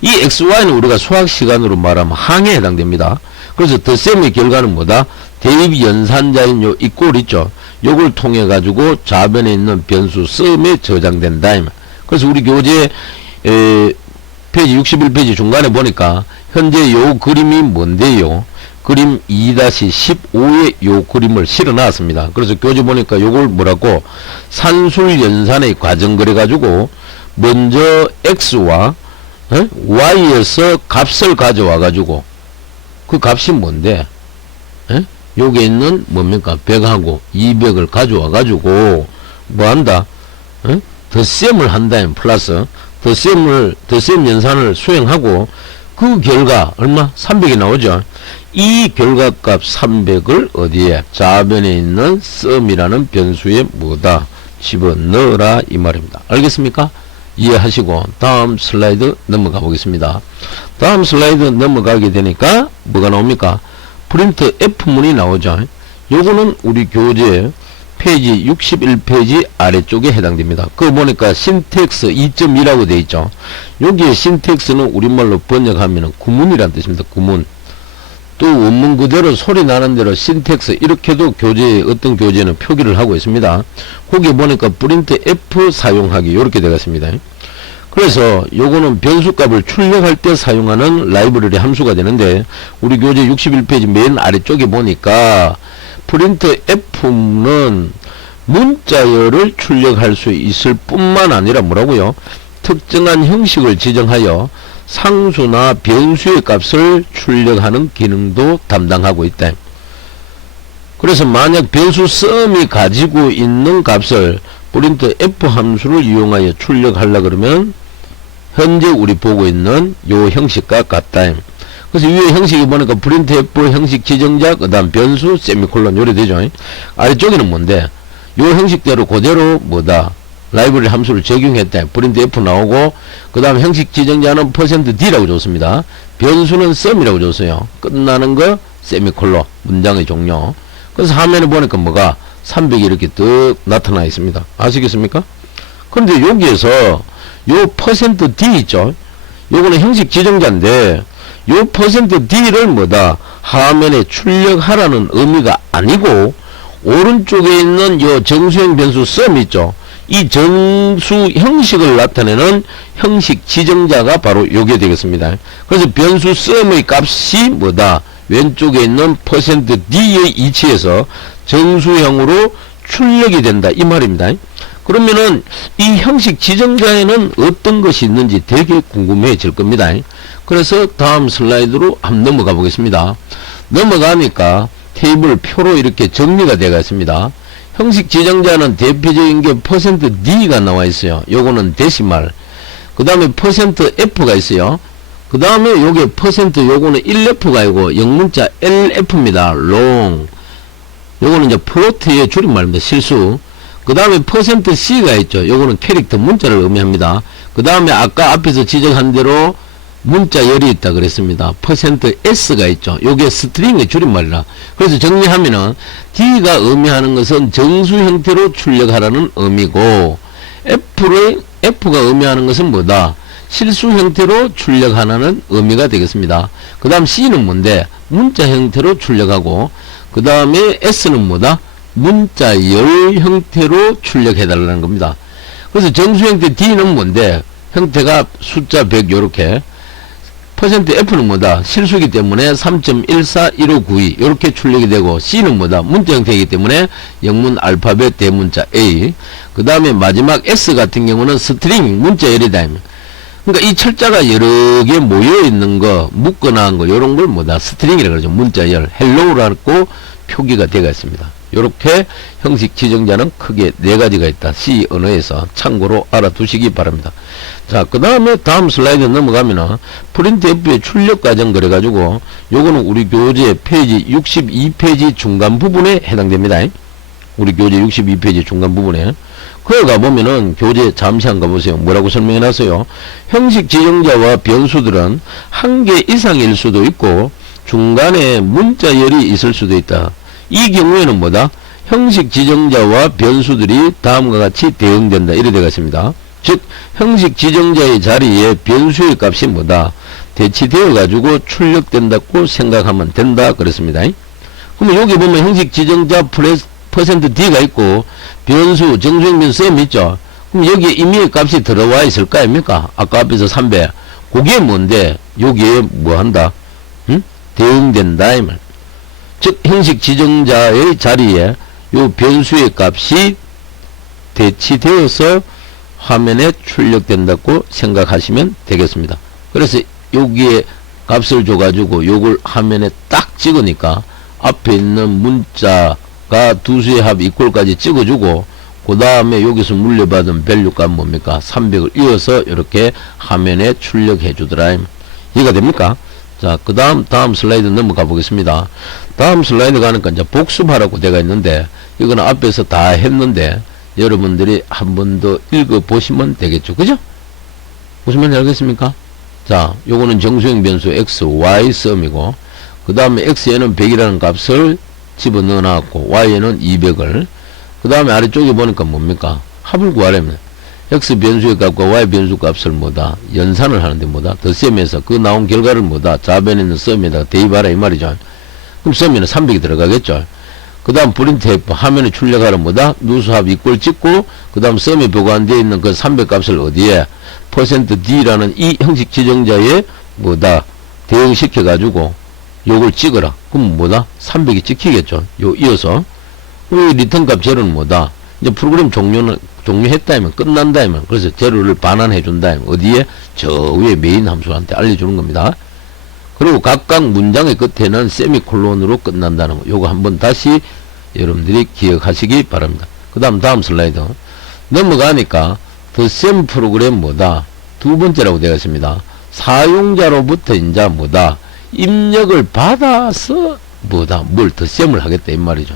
이 x, y는 우리가 수학 시간으로 말하면 항에 해당됩니다. 그래서 덧셈의 결과는 뭐다? 대입 연산자인 요 이 꼴 있죠. 요걸 통해 가지고 좌변에 있는 변수 sum에 저장된다. 그래서 우리 교재 페이지 61페이지 중간에 보니까 현재 요 그림이 뭔데요? 그림 2-15에 요 그림을 실어 놨습니다. 그래서 교재 보니까 요걸 뭐라고? 산술 연산의 과정 그래 가지고 먼저 x와 y에서 값을 가져와 가지고 그 값이 뭔데? 여기 있는 뭡니까? 100하고 200을 가져와 가지고 뭐 한다? 덧셈을 한다. 플러스 덧셈 연산을 수행하고 그 결과 얼마? 300이 나오죠. 이 결과값 300을 어디에? 좌변에 있는 sum이라는 변수에 뭐다? 집어넣어라 이 말입니다. 알겠습니까? 이해하시고 다음 슬라이드 넘어가 보겠습니다. 다음 슬라이드 넘어가게 되니까 뭐가 나옵니까? 프린트 F문이 나오죠. 요거는 우리 교재 페이지 61페이지 아래쪽에 해당됩니다. 그거 보니까 신텍스 2.2라고 되어 있죠. 여기에 신텍스는 우리말로 번역하면 구문이란 뜻입니다. 구문. 또 원문 그대로 소리 나는 대로 신텍스 이렇게도 교재에 어떤 교재는 표기를 하고 있습니다. 거기 보니까 프린트 F 사용하기 이렇게 되겠습니다. 그래서 요거는 변수값을 출력할 때 사용하는 라이브러리 함수가 되는데 우리 교재 61페이지 맨 아래쪽에 보니까 프린트 F는 문자열을 출력할 수 있을 뿐만 아니라 뭐라고요? 특정한 형식을 지정하여 상수나 변수의 값을 출력하는 기능도 담당하고 있다. 그래서 만약 변수 sum이 가지고 있는 값을 프린트 F 함수를 이용하여 출력하려 그러면 현재 우리 보고 있는 요 형식과 같다. 그래서 위에 형식이 보니까 프린트 F 형식 지정자 그 다음 변수 세미콜론 요래 되죠. 아래쪽에는 뭔데 요 형식대로 그대로 뭐다 라이브러리 함수를 적용했다. 프린트 F 나오고 그 다음 형식 지정자는 %d라고 줬습니다. 변수는 sum이라고 줬어요. 끝나는 거 세미콜론 문장의 종료. 그래서 화면에 보니까 뭐가 300이 이렇게 뜩 나타나 있습니다. 아시겠습니까? 그런데 여기에서 요 %d 있죠. 요거는 형식 지정자인데 요 %d를 뭐다 화면에 출력하라는 의미가 아니고 오른쪽에 있는 요 정수형 변수 sum 있죠. 이 정수 형식을 나타내는 형식 지정자가 바로 요게 되겠습니다. 그래서 변수 sum의 값이 뭐다 왼쪽에 있는 %d의 이치에서 정수형으로 출력이 된다 이 말입니다. 그러면은 이 형식 지정자에는 어떤 것이 있는지 되게 궁금해질 겁니다. 그래서 다음 슬라이드로 한번 넘어가 보겠습니다. 넘어가니까 테이블 표로 이렇게 정리가 되어 있습니다. 형식 지정자는 대표적인 게 %d가 나와 있어요. 요거는 데시말. 그 다음에 %f가 있어요. 그 다음에 요게 요거는 1F가 아니고 영문자 LF입니다. long. 요거는 이제 플로트의 줄임말입니다. 실수. 그 다음에 %c가 있죠. 요거는 캐릭터 문자를 의미합니다. 그 다음에 아까 앞에서 지적한 대로 문자열이 있다 그랬습니다. %s가 있죠. 요게 스트링의 줄임말이라. 그래서 정리하면은 d가 의미하는 것은 정수 형태로 출력하라는 의미고 f가 의미하는 것은 뭐다? 실수 형태로 출력하라는 의미가 되겠습니다. 그 다음 c는 뭔데? 문자 형태로 출력하고 그 다음에 s는 뭐다? 문자열 형태로 출력해달라는 겁니다. 그래서 정수 형태 d는 뭔데? 형태가 숫자 100 요렇게 %f는 뭐다? 실수이기 때문에 3.141592 이렇게 출력이 되고 c는 뭐다? 문자 형태이기 때문에 영문 알파벳 대문자 a 그 다음에 마지막 s 같은 경우는 스트링 문자열이다. 그러니까 이 철자가 여러 개 모여 있는 거 묶거나 한 거 요런 걸 뭐다? 스트링이라고 그러죠. 문자열 hello라고 표기가 되어 있습니다. 요렇게 형식 지정자는 크게 4가지가 있다. C 언어에서 참고로 알아두시기 바랍니다. 자, 그 다음에 다음 슬라이드 넘어가면은 프린트 F의 출력 과정 그래가지고 요거는 우리 교재 페이지 62페이지 중간 부분에 해당됩니다. 우리 교재 62페이지 중간 부분에 그거 가보면은 교재 잠시 한 가보세요. 뭐라고 설명해 놨어요? 형식 지정자와 변수들은 한 개 이상일 수도 있고 중간에 문자열이 있을 수도 있다. 이 경우에는 뭐다? 형식 지정자와 변수들이 다음과 같이 대응된다. 이래 되어 있습니다. 즉 형식 지정자의 자리에 변수의 값이 뭐다? 대치되어 가지고 출력된다고 생각하면 된다 그랬습니다. 그러면 여기 보면 형식 지정자 %d가 있고 변수 정수형 변수 sum 있죠. 그럼 여기에 임의의 값이 들어와 있을 거 아닙니까? 아까 앞에서 300 그게 뭔데 여기에 뭐 한다? 대응된다 이 말. 즉 형식 지정자의 자리에 요 변수의 값이 대치되어서 화면에 출력된다고 생각하시면 되겠습니다. 그래서 여기에 값을 줘가지고 요걸 화면에 딱 찍으니까 앞에 있는 문자가 두 수의 합 이꼴까지 찍어주고 그 다음에 여기서 물려받은 밸류값 뭡니까? 300을 이어서 이렇게 화면에 출력해 주더라. 이해가 됩니까? 자, 그 다음 슬라이드 넘어가 보겠습니다. 다음 슬라이드 가니까 이제 복습하라고 되어 있는데, 이거는 앞에서 다 했는데, 여러분들이 한 번 더 읽어보시면 되겠죠. 그죠? 무슨 말인지 알겠습니까? 자, 요거는 정수형 변수 x, y 썸이고, 그 다음에 x에는 100이라는 값을 집어넣어 놨고, y에는 200을, 그 다음에 아래쪽에 보니까 뭡니까? 합을 구하려면, x 변수의 값과 y 변수 값을 뭐다? 연산을 하는데 뭐다? 덧셈해서 그 나온 결과를 뭐다? 좌변에 있는 썸에다가 대입하라 이 말이죠. 그럼 썸에는 300이 들어가겠죠. 그 다음 프린트 F 화면에 출력하라 뭐다? 누수합 이꼴 찍고 그 다음 썸에 보관되어 있는 그 300 값을 어디에? %D라는 이 형식 지정자에 뭐다? 대응시켜 가지고 요걸 찍어라. 그럼 뭐다? 300이 찍히겠죠. 요 이어서 이 리턴 값 제로는 뭐다? 이제 프로그램 종료했다면 끝난다면 그래서 제로를 반환해 준다면 어디에? 저 위에 메인 함수한테 알려주는 겁니다. 그리고 각각 문장의 끝에는 세미콜론으로 끝난다는 거. 요거 한번 다시 여러분들이 기억하시기 바랍니다. 그 다음 슬라이드 넘어가니까 덧셈 프로그램 뭐다? 두 번째라고 되어 있습니다. 사용자로부터 이제 뭐다? 입력을 받아서 뭐다? 뭘 덧셈을 하겠다 이 말이죠.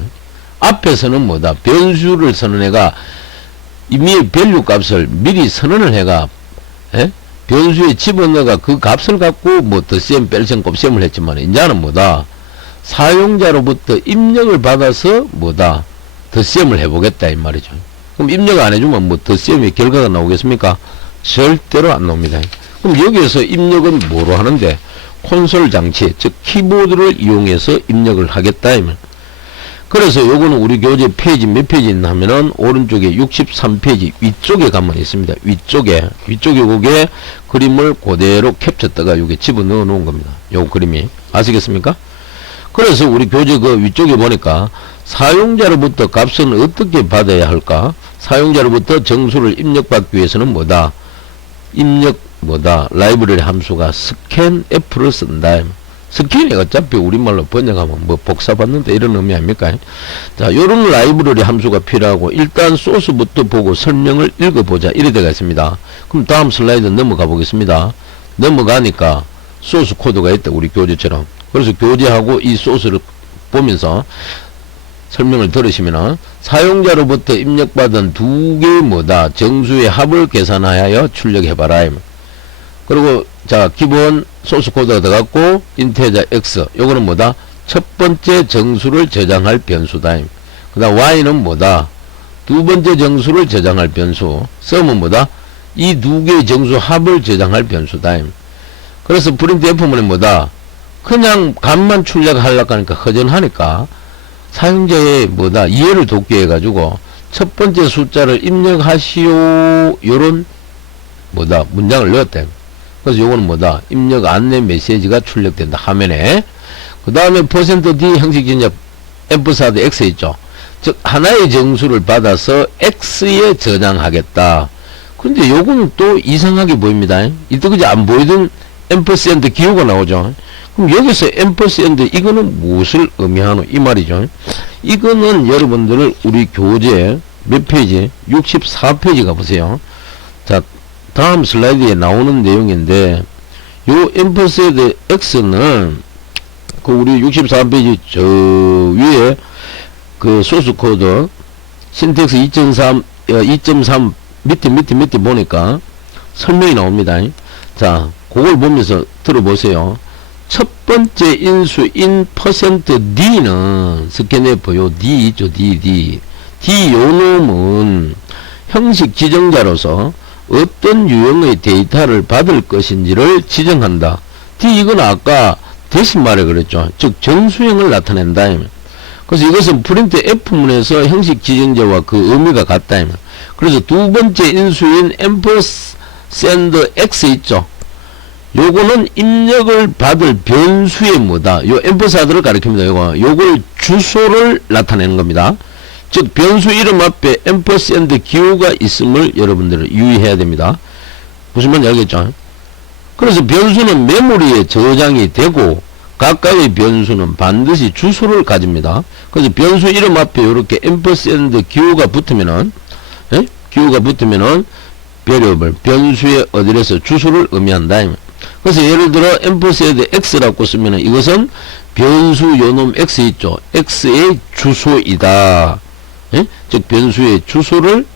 앞에서는 뭐다? 변수를 선언해가 이미 밸류 값을 미리 선언을 해가 변수에 집어넣어가 그 값을 갖고 뭐 덧셈, 뺄셈, 곱셈을 했지만 이제는 뭐다? 사용자로부터 입력을 받아서 뭐다? 덧셈을 해보겠다 이 말이죠. 그럼 입력 안 해주면 뭐 덧셈의 결과가 나오겠습니까? 절대로 안 나옵니다. 그럼 여기에서 입력은 뭐로 하는데? 콘솔 장치, 즉 키보드를 이용해서 입력을 하겠다 이 말. 그래서 요거는 우리 교재 페이지 몇 페이지 있나 하면은 오른쪽에 63페이지 위쪽에 가면 있습니다. 위쪽에 그게 그림을 그대로 캡처 떠가 여기 집어넣어 놓은 겁니다. 요 그림이 아시겠습니까? 그래서 우리 교재 그 위쪽에 보니까 사용자로부터 값은 어떻게 받아야 할까? 사용자로부터 정수를 입력받기 위해서는 뭐다? 입력 뭐다? 라이브러리 함수가 스캔 F를 쓴다. 스캔이 어차피 우리말로 번역하면 뭐 복사받는다 이런 의미 아닙니까? 자, 요런 라이브러리 함수가 필요하고 일단 소스부터 보고 설명을 읽어보자 이래 되어 있습니다. 그럼 다음 슬라이드 넘어가 보겠습니다. 넘어가니까 소스 코드가 있다 우리 교재처럼. 그래서 교재하고 이 소스를 보면서 설명을 들으시면은 사용자로부터 입력받은 두 개의 뭐다? 정수의 합을 계산하여 출력해봐라. 그리고 자 기본 소스 코드가 들어갔고 인테저 x 요거는 뭐다? 첫 번째 정수를 저장할 변수다. 그 다음 y는 뭐다? 두 번째 정수를 저장할 변수. 썸은 뭐다? 이 두 개의 정수 합을 저장할 변수다. 그래서 프린트 F문은 뭐다? 그냥 값만 출력하려고 하니까 허전하니까 사용자의 뭐다? 이해를 돕게 해가지고 첫 번째 숫자를 입력하시오 요런 뭐다? 문장을 넣었다. 그래서 요거는 뭐다? 입력 안내 메시지가 출력된다. 화면에. 그 다음에 %D 형식 진짜 앰프사드 X 있죠. 즉, 하나의 정수를 받아서 X에 저장하겠다. 근데 요거는 또 이상하게 보입니다. 이때까지 안 보이던 앰퍼샌드 기호가 나오죠. 그럼 여기서 앰퍼샌드 이거는 무엇을 의미하노? 이 말이죠. 이거는 여러분들 우리 교재 몇 페이지? 64페이지 가보세요. 자, 다음 슬라이드에 나오는 내용인데 요 앰퍼샌드 X는 그 우리 64페이지 저 위에 그 소스 코드 신텍스 2.3 밑에 보니까 설명이 나옵니다. 자, 그걸 보면서 들어보세요. 첫 번째 인수인 %D는 스캔F 요 D 있죠. D 요 놈은 형식 지정자로서 어떤 유형의 데이터를 받을 것인지를 지정한다. D 이건 아까 대신 말해 그랬죠. 즉 정수형을 나타낸다. 그래서 이것은 프린트 F문에서 형식 지정자와 그 의미가 같다. 그래서 두 번째 인수인 앰퍼샌드 X 있죠. 요거는 입력을 받을 변수의 뭐다? 요 앰퍼사드를 가리킵니다. 요걸 주소를 나타내는 겁니다. 즉 변수 이름 앞에 앰퍼샌드 기호가 있음을 여러분들은 유의해야 됩니다. 무슨 말인지 알겠죠? 그래서 변수는 메모리에 저장이 되고 각각의 변수는 반드시 주소를 가집니다. 그래서 변수 이름 앞에 이렇게 앰퍼샌드 기호가 붙으면은 기호가 붙으면은 베리어블 변수의 어디에서 주소를 의미한다. 그래서 예를 들어 앰퍼센드 x라고 쓰면은 이것은 변수 요놈 x 있죠. x의 주소이다. 예? 즉 변수의 주소를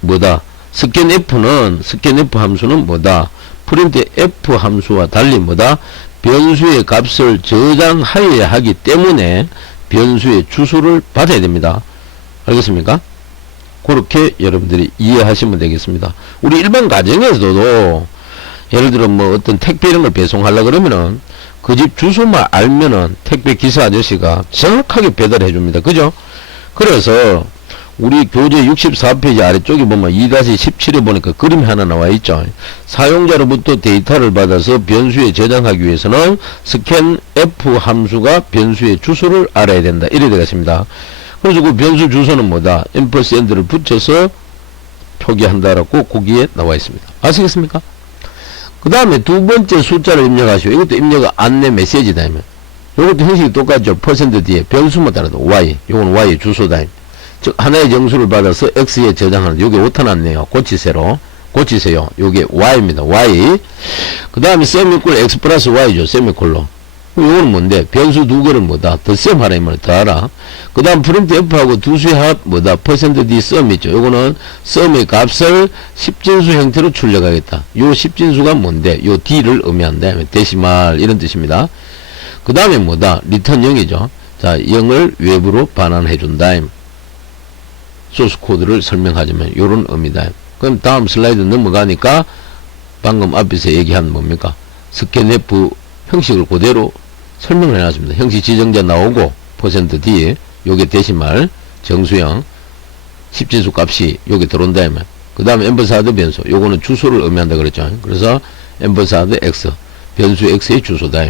뭐다? scanf 함수는 뭐다? printf 함수와 달리 뭐다? 변수의 값을 저장하여야 하기 때문에 변수의 주소를 받아야 됩니다. 알겠습니까? 그렇게 여러분들이 이해하시면 되겠습니다. 우리 일반 가정에서도 예를 들어 뭐 어떤 택배 이런 걸 배송하려 그러면은 그 집 주소만 알면은 택배 기사 아저씨가 정확하게 배달해 줍니다. 그죠? 그래서 우리 교재 64페이지 아래쪽에 보면 2-17에 보니까 그림이 하나 나와 있죠. 사용자로부터 데이터를 받아서 변수에 저장하기 위해서는 scanf 함수가 변수의 주소를 알아야 된다. 이래 되겠습니다. 그래서 그 변수 주소는 뭐다? 앰퍼센드를 붙여서 표기한다라고 거기에 나와 있습니다. 아시겠습니까? 그 다음에 두 번째 숫자를 입력하시오. 이것도 입력 안내 메시지다. 이것도 형식이 똑같죠. 퍼센트 뒤에 변수만 따라도 y. 요건 y의 주소다. 즉 하나의 정수를 받아서 x에 저장하는 요게 오타 났네요. 고치세요. 요게 y입니다. y. 그 다음에 세미콜 x 플러스 y죠. 세미콜로. 요건 뭔데? 변수 두 개를 뭐다? 덧셈 하라 이 말을 더하라. 그 다음 프린트 f하고 두 수의 합 뭐다? 퍼센트 d 썸 있죠. 요거는 썸의 값을 10진수 형태로 출력하겠다. 요 10진수가 뭔데? 요 d를 의미한다. 데시말 이런 뜻입니다. 그 다음에 뭐다? 리턴 0이죠. 자, 0을 외부로 반환해 준다. 소스 코드를 설명하자면 요런 의미다. 그럼 다음 슬라이드 넘어가니까 방금 앞에서 얘기한 뭡니까? scanf 형식을 그대로 설명을 해놨습니다. 형식 지정자 나오고 퍼센트 %d 요게 데시말 정수형 10진수 값이 요게 들어온다면 그 다음에 앰퍼사드 변수 요거는 주소를 의미한다 그랬죠. 그래서 앰퍼사드 x 변수 x의 주소다.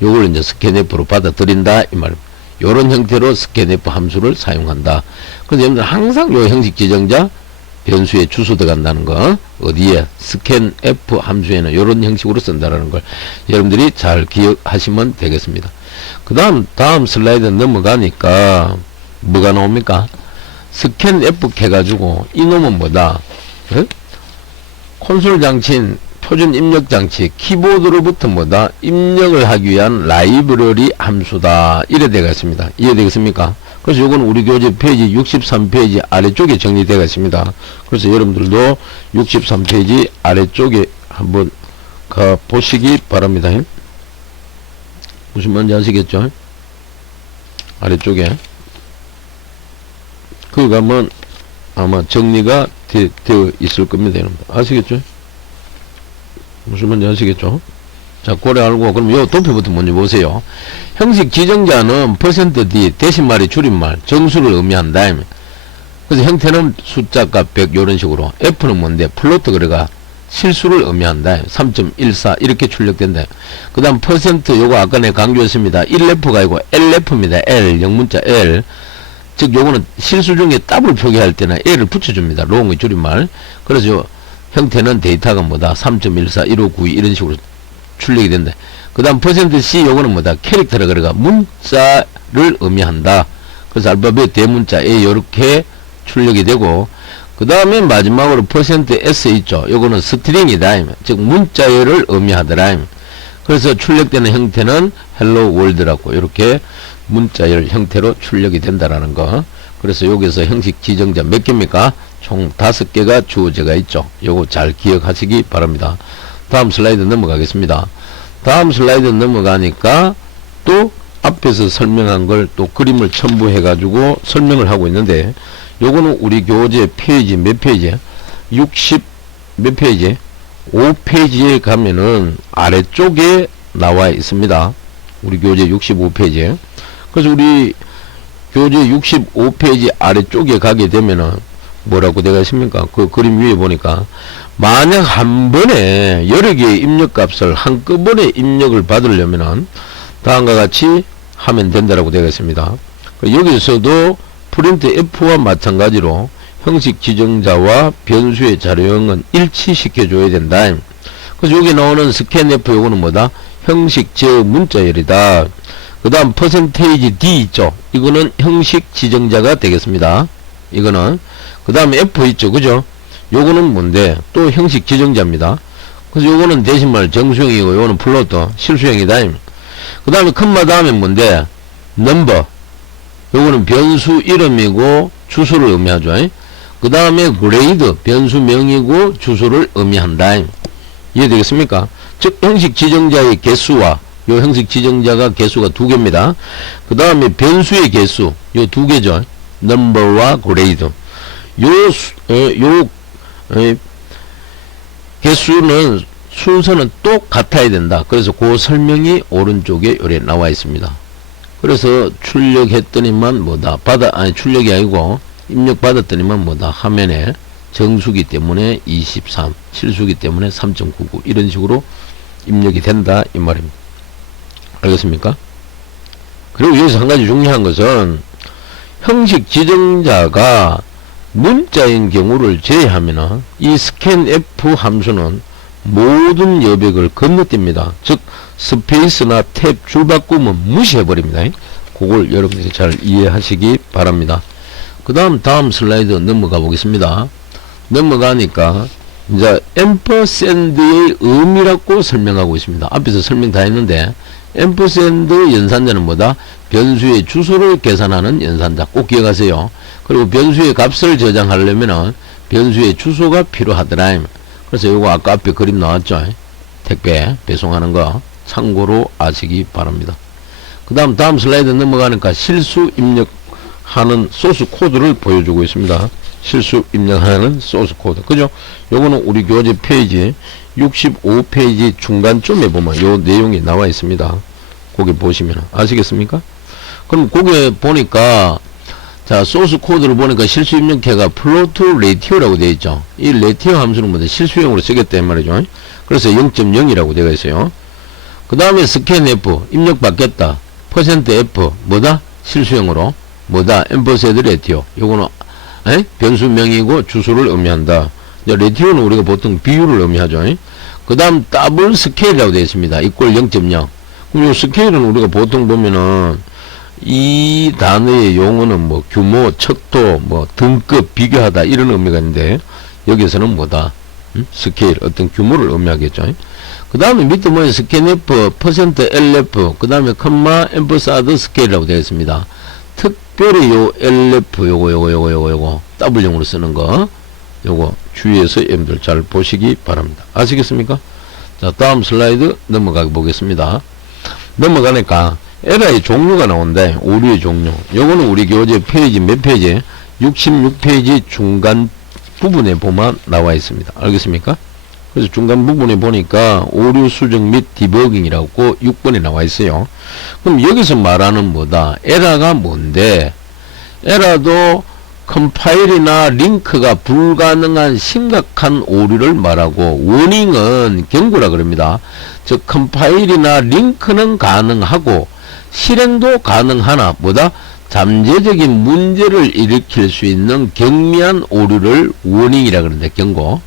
요걸 이제 scanf로 받아들인다 이 말. 요런 형태로 scanf 함수를 사용한다. 그래서 여러분들 항상 요 형식 지정자 변수에 주소 들어간다는 거 어디에 scanf 함수에는 요런 형식으로 쓴다라는 걸 여러분들이 잘 기억하시면 되겠습니다. 그 다음 슬라이드 넘어가니까 뭐가 나옵니까? scanf 해가지고 이놈은 뭐다? 에? 콘솔 장치인 표준 입력 장치 키보드로부터 뭐다? 입력을 하기 위한 라이브러리 함수다. 이래 되겠습니다. 이해되겠습니까? 그래서 요건 우리 교재 페이지 63페이지 아래쪽에 정리되어 있습니다. 그래서 여러분들도 63페이지 아래쪽에 한번 가 보시기 바랍니다. 무슨 말인지 아시겠죠? 아래쪽에 거기 가면 아마 정리가 되어 있을 겁니다. 여러분들 아시겠죠? 무슨 말인지 아시겠죠? 자, 고래 알고, 그럼 요 도표부터 먼저 보세요. 형식 지정자는 %d, 대신말이 줄임말, 정수를 의미한다. 그래서 형태는 숫자값 100, 요런 식으로. f는 뭔데? 플로트, 그래가 실수를 의미한다. 3.14, 이렇게 출력된다. 그 다음 요거 아까 내가 강조했습니다. 1F가 아니고 LF입니다. L, 영문자 L. 즉, 요거는 실수 중에 더블 표기할 때는 L을 붙여줍니다. 롱의 줄임말. 그래서 요 형태는 데이터가 뭐다? 3.14, 1592, 이런 식으로 출력이 된다. 그 다음 %c 요거는 뭐다? 캐릭터라 그래가 문자를 의미한다. 그래서 알파벳 대문자에 요렇게 출력이 되고 그 다음에 마지막으로 %s 있죠. 요거는 스트링이다. 즉 문자열을 의미하더라. 그래서 출력되는 형태는 헬로 월드라고 이렇게 문자열 형태로 출력이 된다라는 거. 그래서 여기서 형식 지정자 몇 개입니까? 총 5개가 주어져가 있죠. 요거 잘 기억하시기 바랍니다. 다음 슬라이드 넘어가겠습니다. 다음 슬라이드 넘어가니까 또 앞에서 설명한 걸 또 그림을 첨부해 가지고 설명을 하고 있는데 요거는 우리 교재 페이지 몇 페이지? 60 몇 페이지? 5페이지에 가면은 아래쪽에 나와 있습니다. 우리 교재 65페이지. 그래서 우리 교재 65페이지 아래쪽에 가게 되면은 뭐라고 되어 있습니까? 그 그림 위에 보니까 만약 한 번에 여러 개의 입력값을 한꺼번에 입력을 받으려면은 다음과 같이 하면 된다라고 되어 있습니다. 여기서도 프린트 F와 마찬가지로 형식 지정자와 변수의 자료형은 일치시켜 줘야 된다. 그래서 여기 나오는 scanf 요거는 뭐다? 형식 저 문자열이다. 그 다음 %d 있죠? 이거는 형식 지정자가 되겠습니다. 이거는 그 다음에 f 있죠, 그죠? 요거는 뭔데? 또 형식 지정자입니다. 그래서 요거는 대신말 정수형이고 요거는 플로트 실수형이다. 그 다음에 컴마 다음에 뭔데? 넘버. 요거는 변수 이름이고 주소를 의미하죠. 그 다음에 그레이드 변수명이고 주소를 의미한다. 이해되겠습니까? 즉 형식 지정자의 개수와 요 형식 지정자가 개수가 2개입니다. 그 다음에 변수의 개수 요 2개죠. 넘버와 그레이드. 요 개수는 순서는 똑같아야 된다. 그래서 그 설명이 오른쪽에 요래 나와 있습니다. 그래서 출력했더니만 뭐다 출력이 아니고 입력 받았더니만 뭐다 화면에 정수기 때문에 23 실수기 때문에 3.99 이런 식으로 입력이 된다 이 말입니다. 알겠습니까? 그리고 여기서 한 가지 중요한 것은 형식 지정자가 문자인 경우를 제외하면 이 scanf 함수는 모든 여백을 건너뜁니다. 즉 스페이스나 탭 줄바꿈은 무시해버립니다. 그걸 여러분들이 잘 이해하시기 바랍니다. 그 다음 슬라이드 넘어가 보겠습니다. 넘어가니까 이제 앰퍼샌드의 의미라고 설명하고 있습니다. 앞에서 설명 다 했는데 앰퍼샌드 연산자는 뭐다? 변수의 주소를 계산하는 연산자. 꼭 기억하세요. 그리고 변수의 값을 저장하려면은 변수의 주소가 필요하더라. 그래서 요거 아까 앞에 그림 나왔죠? 택배 배송하는 거 참고로 아시기 바랍니다. 그 다음 슬라이드 넘어가니까 실수 입력하는 소스 코드를 보여주고 있습니다. 실수 입력하는 소스 코드. 그죠? 요거는 우리 교재 페이지 65페이지 중간쯤에 보면 요 내용이 나와 있습니다. 거기 보시면 아시겠습니까? 그럼 거기에 보니까 자 소스 코드를 보니까 실수 입력해가 플로트 레티오라고 되어 있죠. 이 레티오 함수는 뭐다? 실수형으로 쓰겠다 말이죠. 그래서 0.0이라고 되어 있어요. 그 다음에 scanf 입력 받겠다. %f 뭐다? 실수형으로 뭐다? 앰퍼샌드 레티오. 요거는 변수명이고 주소를 의미한다. 레티오는 우리가 보통 비율을 의미하죠. 그 다음 더블 스케일이라고 되어 있습니다. 이꼴 0.0. 그럼 요 스케일은 우리가 보통 보면은 이 단어의 용어는 뭐 규모, 척도, 뭐 등급, 비교하다 이런 의미가 있는데 여기서는 뭐다? 스케일, 어떤 규모를 의미하겠죠. 그 다음에 밑에 뭐에 scanf, %lf, 그 다음에 컴마, 앰퍼사드 스케일이라고 되어 있습니다. 특별히 요 lf 요거 W형으로 쓰는 거 요거 주의해서 여러분들 잘 보시기 바랍니다. 아시겠습니까? 자 다음 슬라이드 넘어가 보겠습니다. 넘어가니까 에러의 종류가 나온대. 오류의 종류. 요거는 우리 교재 페이지 몇 페이지? 66페이지 중간 부분에 보면 나와 있습니다. 알겠습니까? 그래서 중간 부분에 보니까 오류 수정 및 디버깅이라고 6번에 나와 있어요. 그럼 여기서 말하는 뭐다? 에러가 뭔데? 에러도 컴파일이나 링크가 불가능한 심각한 오류를 말하고 워닝은 경고라 그럽니다. 즉 컴파일이나 링크는 가능하고 실행도 가능하나 뭐다? 잠재적인 문제를 일으킬 수 있는 경미한 오류를 워닝이라 그러는데 경고.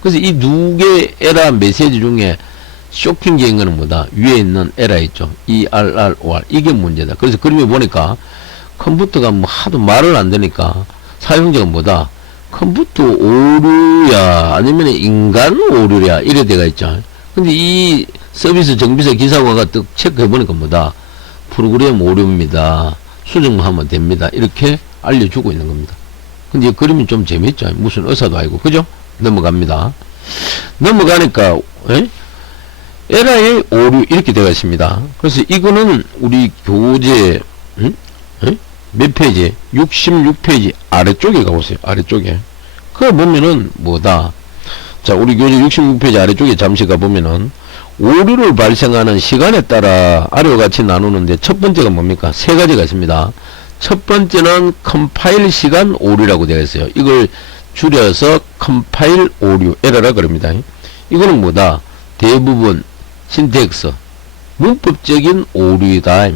그래서 이 두 개의 에러 메시지 중에 쇼킹적인 거는 뭐다? 위에 있는 에러 있죠. ERROR 이게 문제다. 그래서 그림에 보니까 컴퓨터가 뭐 하도 말을 안 되니까 사용자가 뭐다? 컴퓨터 오류야 아니면 인간 오류야 이래 돼가 있죠. 근데 이 서비스 정비사 기사관가 또 체크해 보니까 뭐다? 프로그램 오류입니다. 수정만 하면 됩니다. 이렇게 알려주고 있는 겁니다. 근데 이 그림이 좀 재밌죠. 무슨 의사도 아니고 그죠? 넘어갑니다. 넘어가니까 에러의 오류 이렇게 되어 있습니다. 그래서 이거는 우리 교재 몇 페이지? 66페이지 아래쪽에 가보세요. 아래쪽에. 그거 보면은 뭐다? 자, 우리 교재 66페이지 아래쪽에 잠시 가보면은 오류를 발생하는 시간에 따라 아래와 같이 나누는데 첫 번째가 뭡니까? 세 가지가 있습니다. 첫 번째는 컴파일 시간 오류라고 되어 있어요. 이걸 줄여서 컴파일 오류 에러라 그럽니다. 이거는 뭐다? 대부분 신텍스 문법적인 오류이다.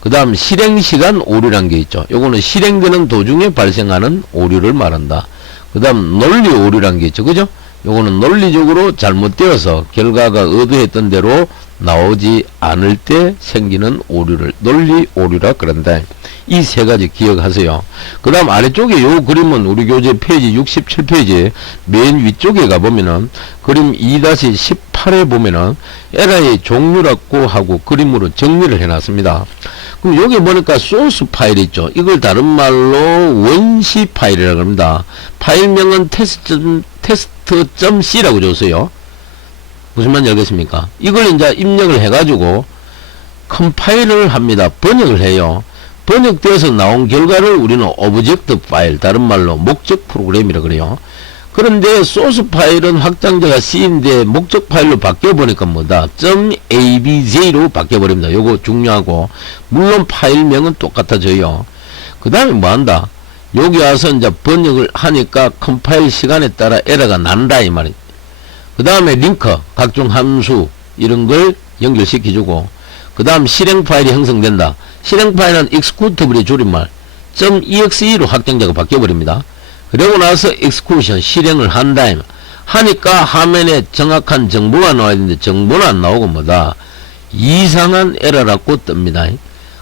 그 다음 실행시간 오류란 게 있죠. 요거는 실행되는 도중에 발생하는 오류를 말한다. 그 다음 논리 오류란 게 있죠. 그죠? 요거는 논리적으로 잘못되어서 결과가 의도했던 대로 나오지 않을 때 생기는 오류를 논리 오류라 그런다. 이 세 가지 기억하세요. 그 다음 아래쪽에 요 그림은 우리 교재 페이지 67페이지 맨 위쪽에 가보면은 그림 2-18에 보면은 에러의 종류라고 하고 그림으로 정리를 해놨습니다. 그럼 여기 보니까 소스 파일 있죠. 이걸 다른 말로 원시 파일이라고 합니다. 파일명은 test.c라고 줬어요. 무슨 말인지 알겠습니까? 이걸 이제 입력을 해가지고 컴파일을 합니다. 번역을 해요. 번역되어서 나온 결과를 우리는 오브젝트 파일, 다른 말로 목적 프로그램이라고 그래요. 그런데 소스 파일은 확장자가 C인데 목적 파일로 바뀌어보니까 뭐다? .abj로 바뀌어버립니다. 요거 중요하고, 물론 파일명은 똑같아져요. 그 다음에 뭐 한다? 여기 와서 이제 번역을 하니까 컴파일 시간에 따라 에러가 난다, 이 말이에요. 그 다음에 링크, 각종 함수, 이런 걸 연결시켜주고, 그 다음 실행 파일이 형성된다. 실행 파일은 executable의 줄임말, .exe로 확장자가 바뀌어버립니다. 그러고 나서 execution, 실행을 한다. 하니까 화면에 정확한 정보가 나와야 되는데 정보는 안 나오고 뭐다? 이상한 에러라고 뜹니다.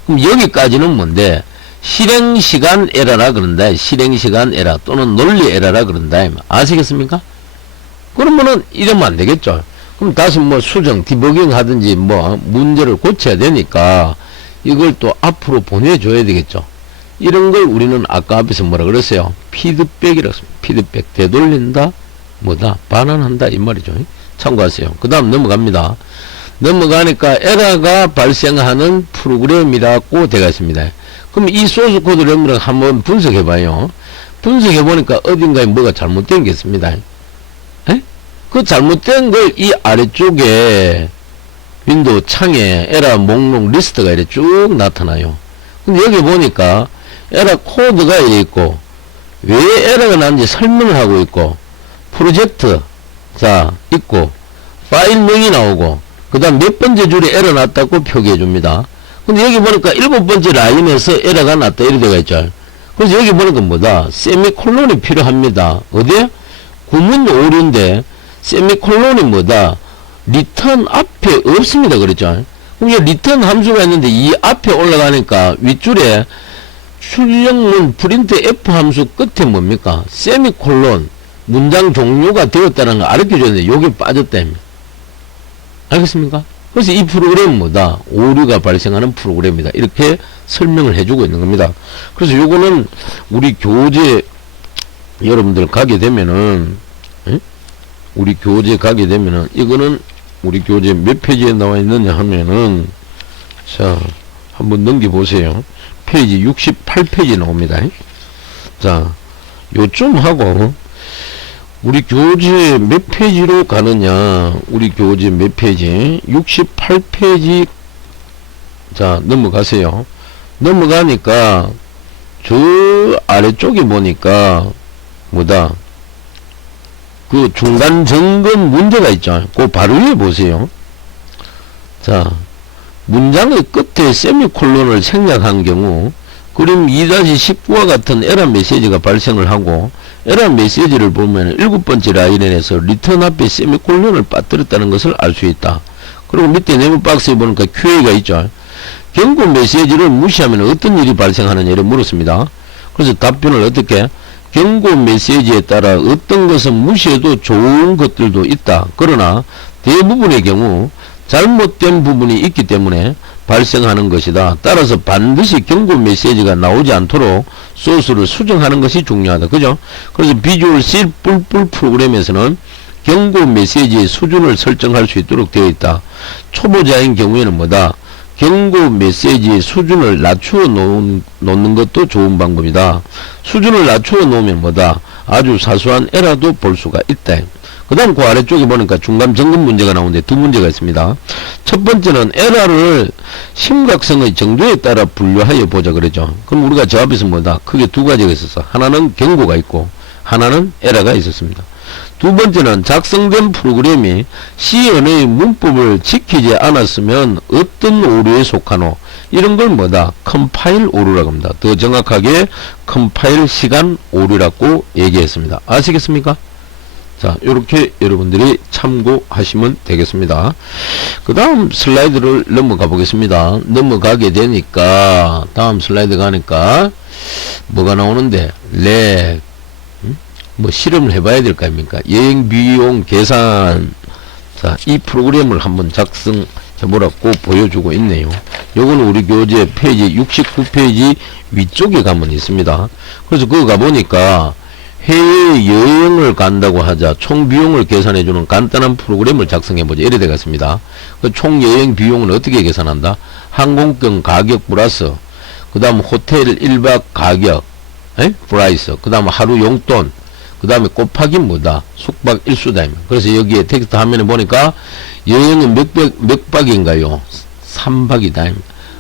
그럼 여기까지는 뭔데? 실행시간 에러라 그런다. 실행시간 에러 또는 논리 에러라 그런다. 아시겠습니까? 그러면은 이러면 안 되겠죠. 그럼 다시 뭐 수정, 디버깅 하든지 뭐 문제를 고쳐야 되니까 이걸 또 앞으로 보내줘야 되겠죠. 이런 걸 우리는 아까 앞에서 뭐라 그랬어요? 피드백이라고 했습니다. 피드백, 되돌린다, 뭐다, 반환한다, 이 말이죠. 참고하세요. 그 다음 넘어갑니다. 넘어가니까 에러가 발생하는 프로그램이라고 되어 있습니다. 그럼 이 소스 코드를 한번 분석해봐요. 분석해보니까 어딘가에 뭐가 잘못된 게 있습니다. 그 잘못된 걸 이 아래쪽에 윈도우 창에 에러 목록 리스트가 이렇게 쭉 나타나요. 근데 여기 보니까 에러 코드가 이렇게 있고, 왜 에러가 나는지 설명을 하고 있고, 프로젝트, 자, 있고, 파일명이 나오고, 그 다음 몇 번째 줄에 에러 났다고 표기해 줍니다. 근데 여기 보니까 7번째 라인에서 에러가 났다, 이렇게 되어 있죠. 그래서 여기 보니까 뭐다? 세미콜론이 필요합니다. 어디에? 구문 오류인데, 세미콜론이 뭐다? 리턴 앞에 없습니다. 그랬죠? 그럼 이 리턴 함수가 있는데 이 앞에 올라가니까 윗줄에 출력문 프린트 F 함수 끝에 뭡니까? 세미콜론 문장 종료가 되었다는 거 알려줬는데 여기 빠졌다. 알겠습니까? 그래서 이 프로그램은 뭐다? 오류가 발생하는 프로그램이다. 이렇게 설명을 해주고 있는 겁니다. 그래서 요거는 우리 교재 여러분들 가게 되면은 우리 교재 가게 되면은 이거는 우리 교재 몇 페이지에 나와 있느냐 하면은 자 한번 넘겨보세요. 페이지 68페이지 나옵니다. 자 요쯤 하고 우리 교재 몇 페이지로 가느냐, 우리 교재 몇 페이지? 68페이지. 자 넘어가세요. 넘어가니까 저 아래쪽에 보니까 뭐다, 그 중간 점검 문제가 있죠. 그 바로 위에 보세요. 자, 문장의 끝에 세미콜론을 생략한 경우 그림 2-19와 같은 에러 메시지가 발생을 하고, 에러 메시지를 보면 7번째 라인에서 리턴 앞에 세미콜론을 빠뜨렸다는 것을 알 수 있다. 그리고 밑에 네모 박스에 보니까 QA가 있죠. 경고 메시지를 무시하면 어떤 일이 발생하느냐를 물었습니다. 그래서 답변을 어떻게? 경고 메시지에 따라 어떤 것은 무시해도 좋은 것들도 있다. 그러나 대부분의 경우 잘못된 부분이 있기 때문에 발생하는 것이다. 따라서 반드시 경고 메시지가 나오지 않도록 소스를 수정하는 것이 중요하다. 그죠? 그래서 비주얼 C++ 프로그램에서는 경고 메시지의 수준을 설정할 수 있도록 되어 있다. 초보자인 경우에는 뭐다? 경고 메시지의 수준을 낮추어 놓는 것도 좋은 방법이다. 수준을 낮추어 놓으면 뭐다? 아주 사소한 에러도 볼 수가 있다. 그 다음 그 아래쪽에 보니까 중간 점검 문제가 나오는데 두 문제가 있습니다. 첫 번째는 에러를 심각성의 정도에 따라 분류하여 보자 그러죠. 그럼 우리가 저 앞에서 뭐다? 크게 두 가지가 있었어. 하나는 경고가 있고 하나는 에러가 있었습니다. 두 번째는 작성된 프로그램이 C 언어의 문법을 지키지 않았으면 어떤 오류에 속하노? 이런 걸 뭐다? 컴파일 오류라고 합니다. 더 정확하게 컴파일 시간 오류라고 얘기했습니다. 아시겠습니까? 자, 요렇게 여러분들이 참고하시면 되겠습니다. 그 다음 슬라이드를 넘어가 보겠습니다. 넘어가게 되니까, 다음 슬라이드 가니까, 뭐가 나오는데, 뭐 실험을 해봐야 될 거 아닙니까? 여행 비용 계산. 자, 이 프로그램을 한번 작성해보라고 보여주고 있네요. 요거는 우리 교재 페이지 69페이지 위쪽에 가면 있습니다. 그래서 그거 가보니까, 해외 여행을 간다고 하자 총 비용을 계산해주는 간단한 프로그램을 작성해보자. 이래 되겠습니다. 그 총 여행 비용은 어떻게 계산한다? 항공권 가격 플러스, 그 다음 호텔 1박 가격, 프라이스, 그 다음 하루 용돈, 그 다음에 곱하기 뭐다? 숙박 일수다. 그래서 여기에 텍스트 화면에 보니까 여행은 몇 박인가요? 3박이다.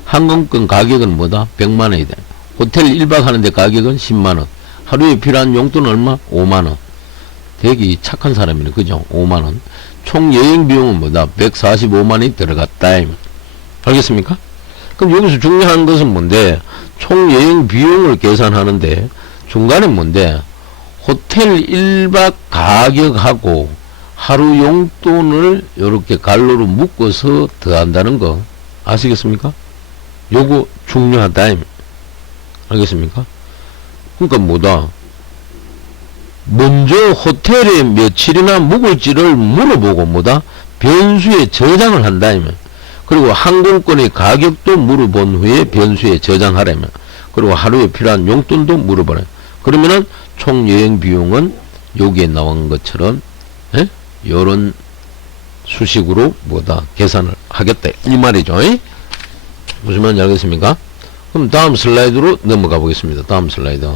항공권 가격은 뭐다? 100만원이다. 호텔 1박 하는데 가격은 10만원. 하루에 필요한 용돈은 얼마? 5만원. 되게 착한 사람이네. 그죠? 5만원. 총 여행 비용은 뭐다? 145만원이 들어갔다. 알겠습니까? 그럼 여기서 중요한 것은 뭔데? 총 여행 비용을 계산하는데, 중간에 뭔데? 호텔 1박 가격하고 하루 용돈을 이렇게 갈로로 묶어서 더한다는 거. 아시겠습니까? 요거 중요하다. 알겠습니까? 그러니까 뭐다? 먼저 호텔에 며칠이나 묵을지를 물어보고 뭐다? 변수에 저장을 한다면. 그리고 항공권의 가격도 물어본 후에 변수에 저장하라면. 그리고 하루에 필요한 용돈도 물어보라. 그러면은 총 여행 비용은 여기에 나온 것처럼 요런 수식으로 뭐다? 계산을 하겠다. 이 말이죠. 무슨 말인지 알겠습니까? 그럼 다음 슬라이드로 넘어가 보겠습니다. 다음 슬라이드.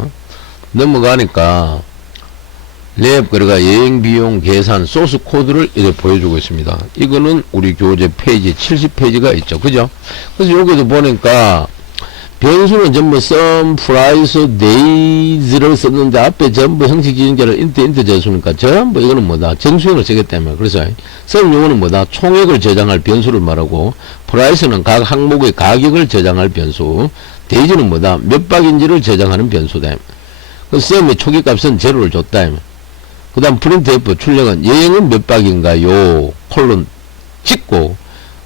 넘어가니까 그러니까 여행 비용 계산 소스 코드를 이제 보여주고 있습니다. 이거는 우리 교재 페이지 70페이지가 있죠. 그죠? 그래서 여기도 보니까 변수는 전부 sum, price, days를 썼는데 앞에 전부 형식 지정자를 인트 줬으니까 전부 이거는 뭐다? 정수형을 쓰기 때문에. 그래서 sum 용어는 뭐다? 총액을 저장할 변수를 말하고, price는 각 항목의 가격을 저장할 변수, days는 뭐다? 몇 박인지를 저장하는 변수다. 그 sum의 초기값은 제로를 줬다. 그 다음 printf 출력은 여행은 몇 박인가요? 콜론 찍고,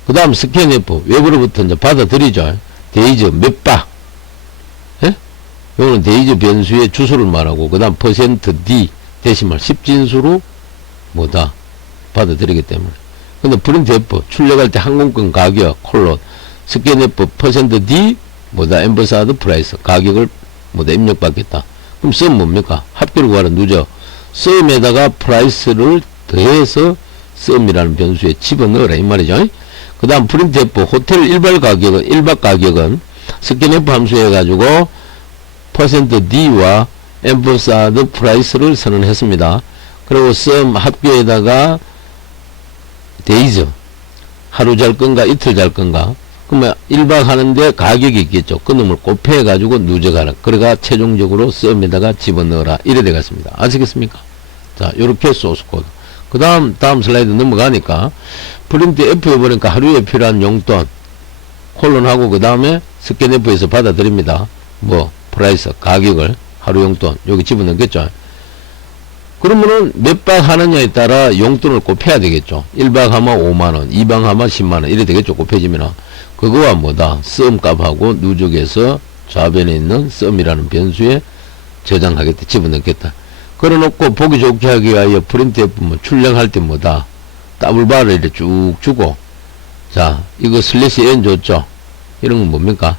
그 다음 scanf 외부로부터 이제 받아들이죠. 데이즈 몇 박. 예? 요거는 데이즈 변수의 주소를 말하고, 그 다음 %d 데시멀 10진수로 뭐다? 받아들이기 때문에. 근데 printf 출력할 때 항공권 가격 콜론 scanf %d 뭐다? 엠버사드 프라이스 가격을 뭐다? 입력받겠다. 그럼 sum 뭡니까? 합계를 구하는 누적. sum에다가 프라이스를 더해서 sum이라는 변수에 집어넣으라 이 말이죠. 그 다음 printf 호텔 1박 가격은 scanf 함수 해가지고 %d와 emphasized price를 선언했습니다. 그리고 sum 합계에다가 days 하루 잘 건가 이틀 잘 건가, 그러면 1박 하는데 가격이 있겠죠. 그 놈을 곱해가지고 누적하라. 그래가 최종적으로 sum에다가 집어넣어라. 이래 되겠습니다. 아시겠습니까? 자, 요렇게 소스 코드. 그 다음 슬라이드 넘어가니까 프린트 F 해보니까 하루에 필요한 용돈 콜론하고 그 다음에 스캔F에서 받아들입니다. 뭐 프라이스 가격을 하루 용돈 여기 집어넣겠죠. 그러면은 몇 박 하느냐에 따라 용돈을 곱해야 되겠죠. 1박 하면 5만원, 2박 하면 10만원 이래 되겠죠. 곱해지면 그거와 뭐다? sum 값하고 누적해서 좌변에 있는 sum이라는 변수에 저장하겠다. 집어넣겠다. 그래놓고 보기 좋게 하기 위하여 printf 뭐 출력할 때 뭐다? 더블바를 이렇게 쭉 주고, 자, 이거 슬래시 n 줬죠? 이런 건 뭡니까?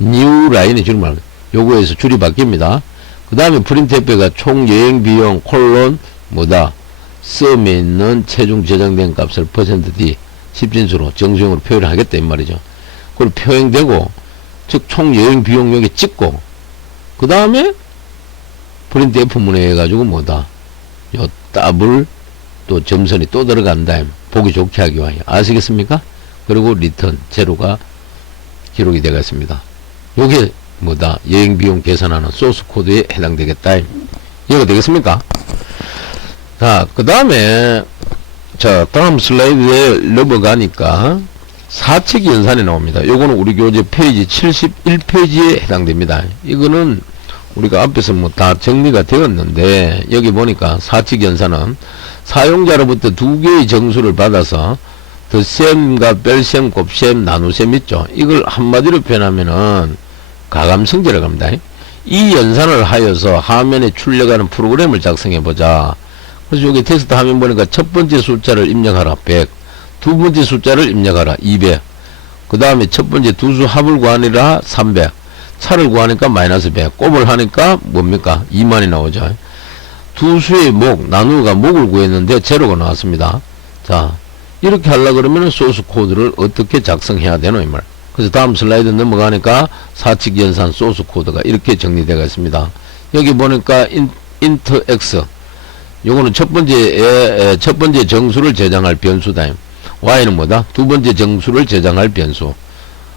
new 라인에 줄을 말합니다. 요거에서 줄이 바뀝니다. 그 다음에 printf가 총 여행 비용 콜론 뭐다? sum에 있는 최종 저장된 값을 %d 10진수로 정수형으로 표현을 하겠다 이 말이죠. 그걸 표현되고, 즉 총 여행 비용 여기 찍고, 그 다음에 printf 문에 해가지고 뭐다? 요 더블 또 점선이 또 들어간다. 보기 좋게 하기 위하여. 아시겠습니까? 그리고 리턴 제로가 기록이 되겠습니다. 요게 뭐다? 여행 비용 계산하는 소스 코드에 해당되겠다. 이해가 되겠습니까? 자, 그 다음에 자, 다음 슬라이드에 넘어가니까 사칙 연산이 나옵니다. 요거는 우리 교재 페이지 71페이지에 해당됩니다. 이거는 우리가 앞에서 뭐 다 정리가 되었는데, 여기 보니까 사칙 연산은 사용자로부터 두 개의 정수를 받아서 덧셈과 뺄셈, 곱셈, 나누셈 있죠. 이걸 한마디로 표현하면은 가감성제라고 합니다. 이 연산을 하여서 화면에 출력하는 프로그램을 작성해 보자. 그래서 여기 테스트 화면 보니까 첫 번째 숫자를 입력하라 100, 두 번째 숫자를 입력하라 200, 그 다음에 첫 번째 두 수 합을 구하니라 300, 차를 구하니까 마이너스 100, 곱을 하니까 뭡니까? 2만이 나오죠. 두 수의 목, 나누가 목을 구했는데 제로가 나왔습니다. 자, 이렇게 하려고 그러면 소스 코드를 어떻게 작성해야 되노, 이 말. 그래서 다음 슬라이드 넘어가니까 사칙 연산 소스 코드가 이렇게 정리되어 있습니다. 여기 보니까 int x, 요거는 첫 번째 정수를 저장할 변수다. y는 뭐다? 두 번째 정수를 저장할 변수.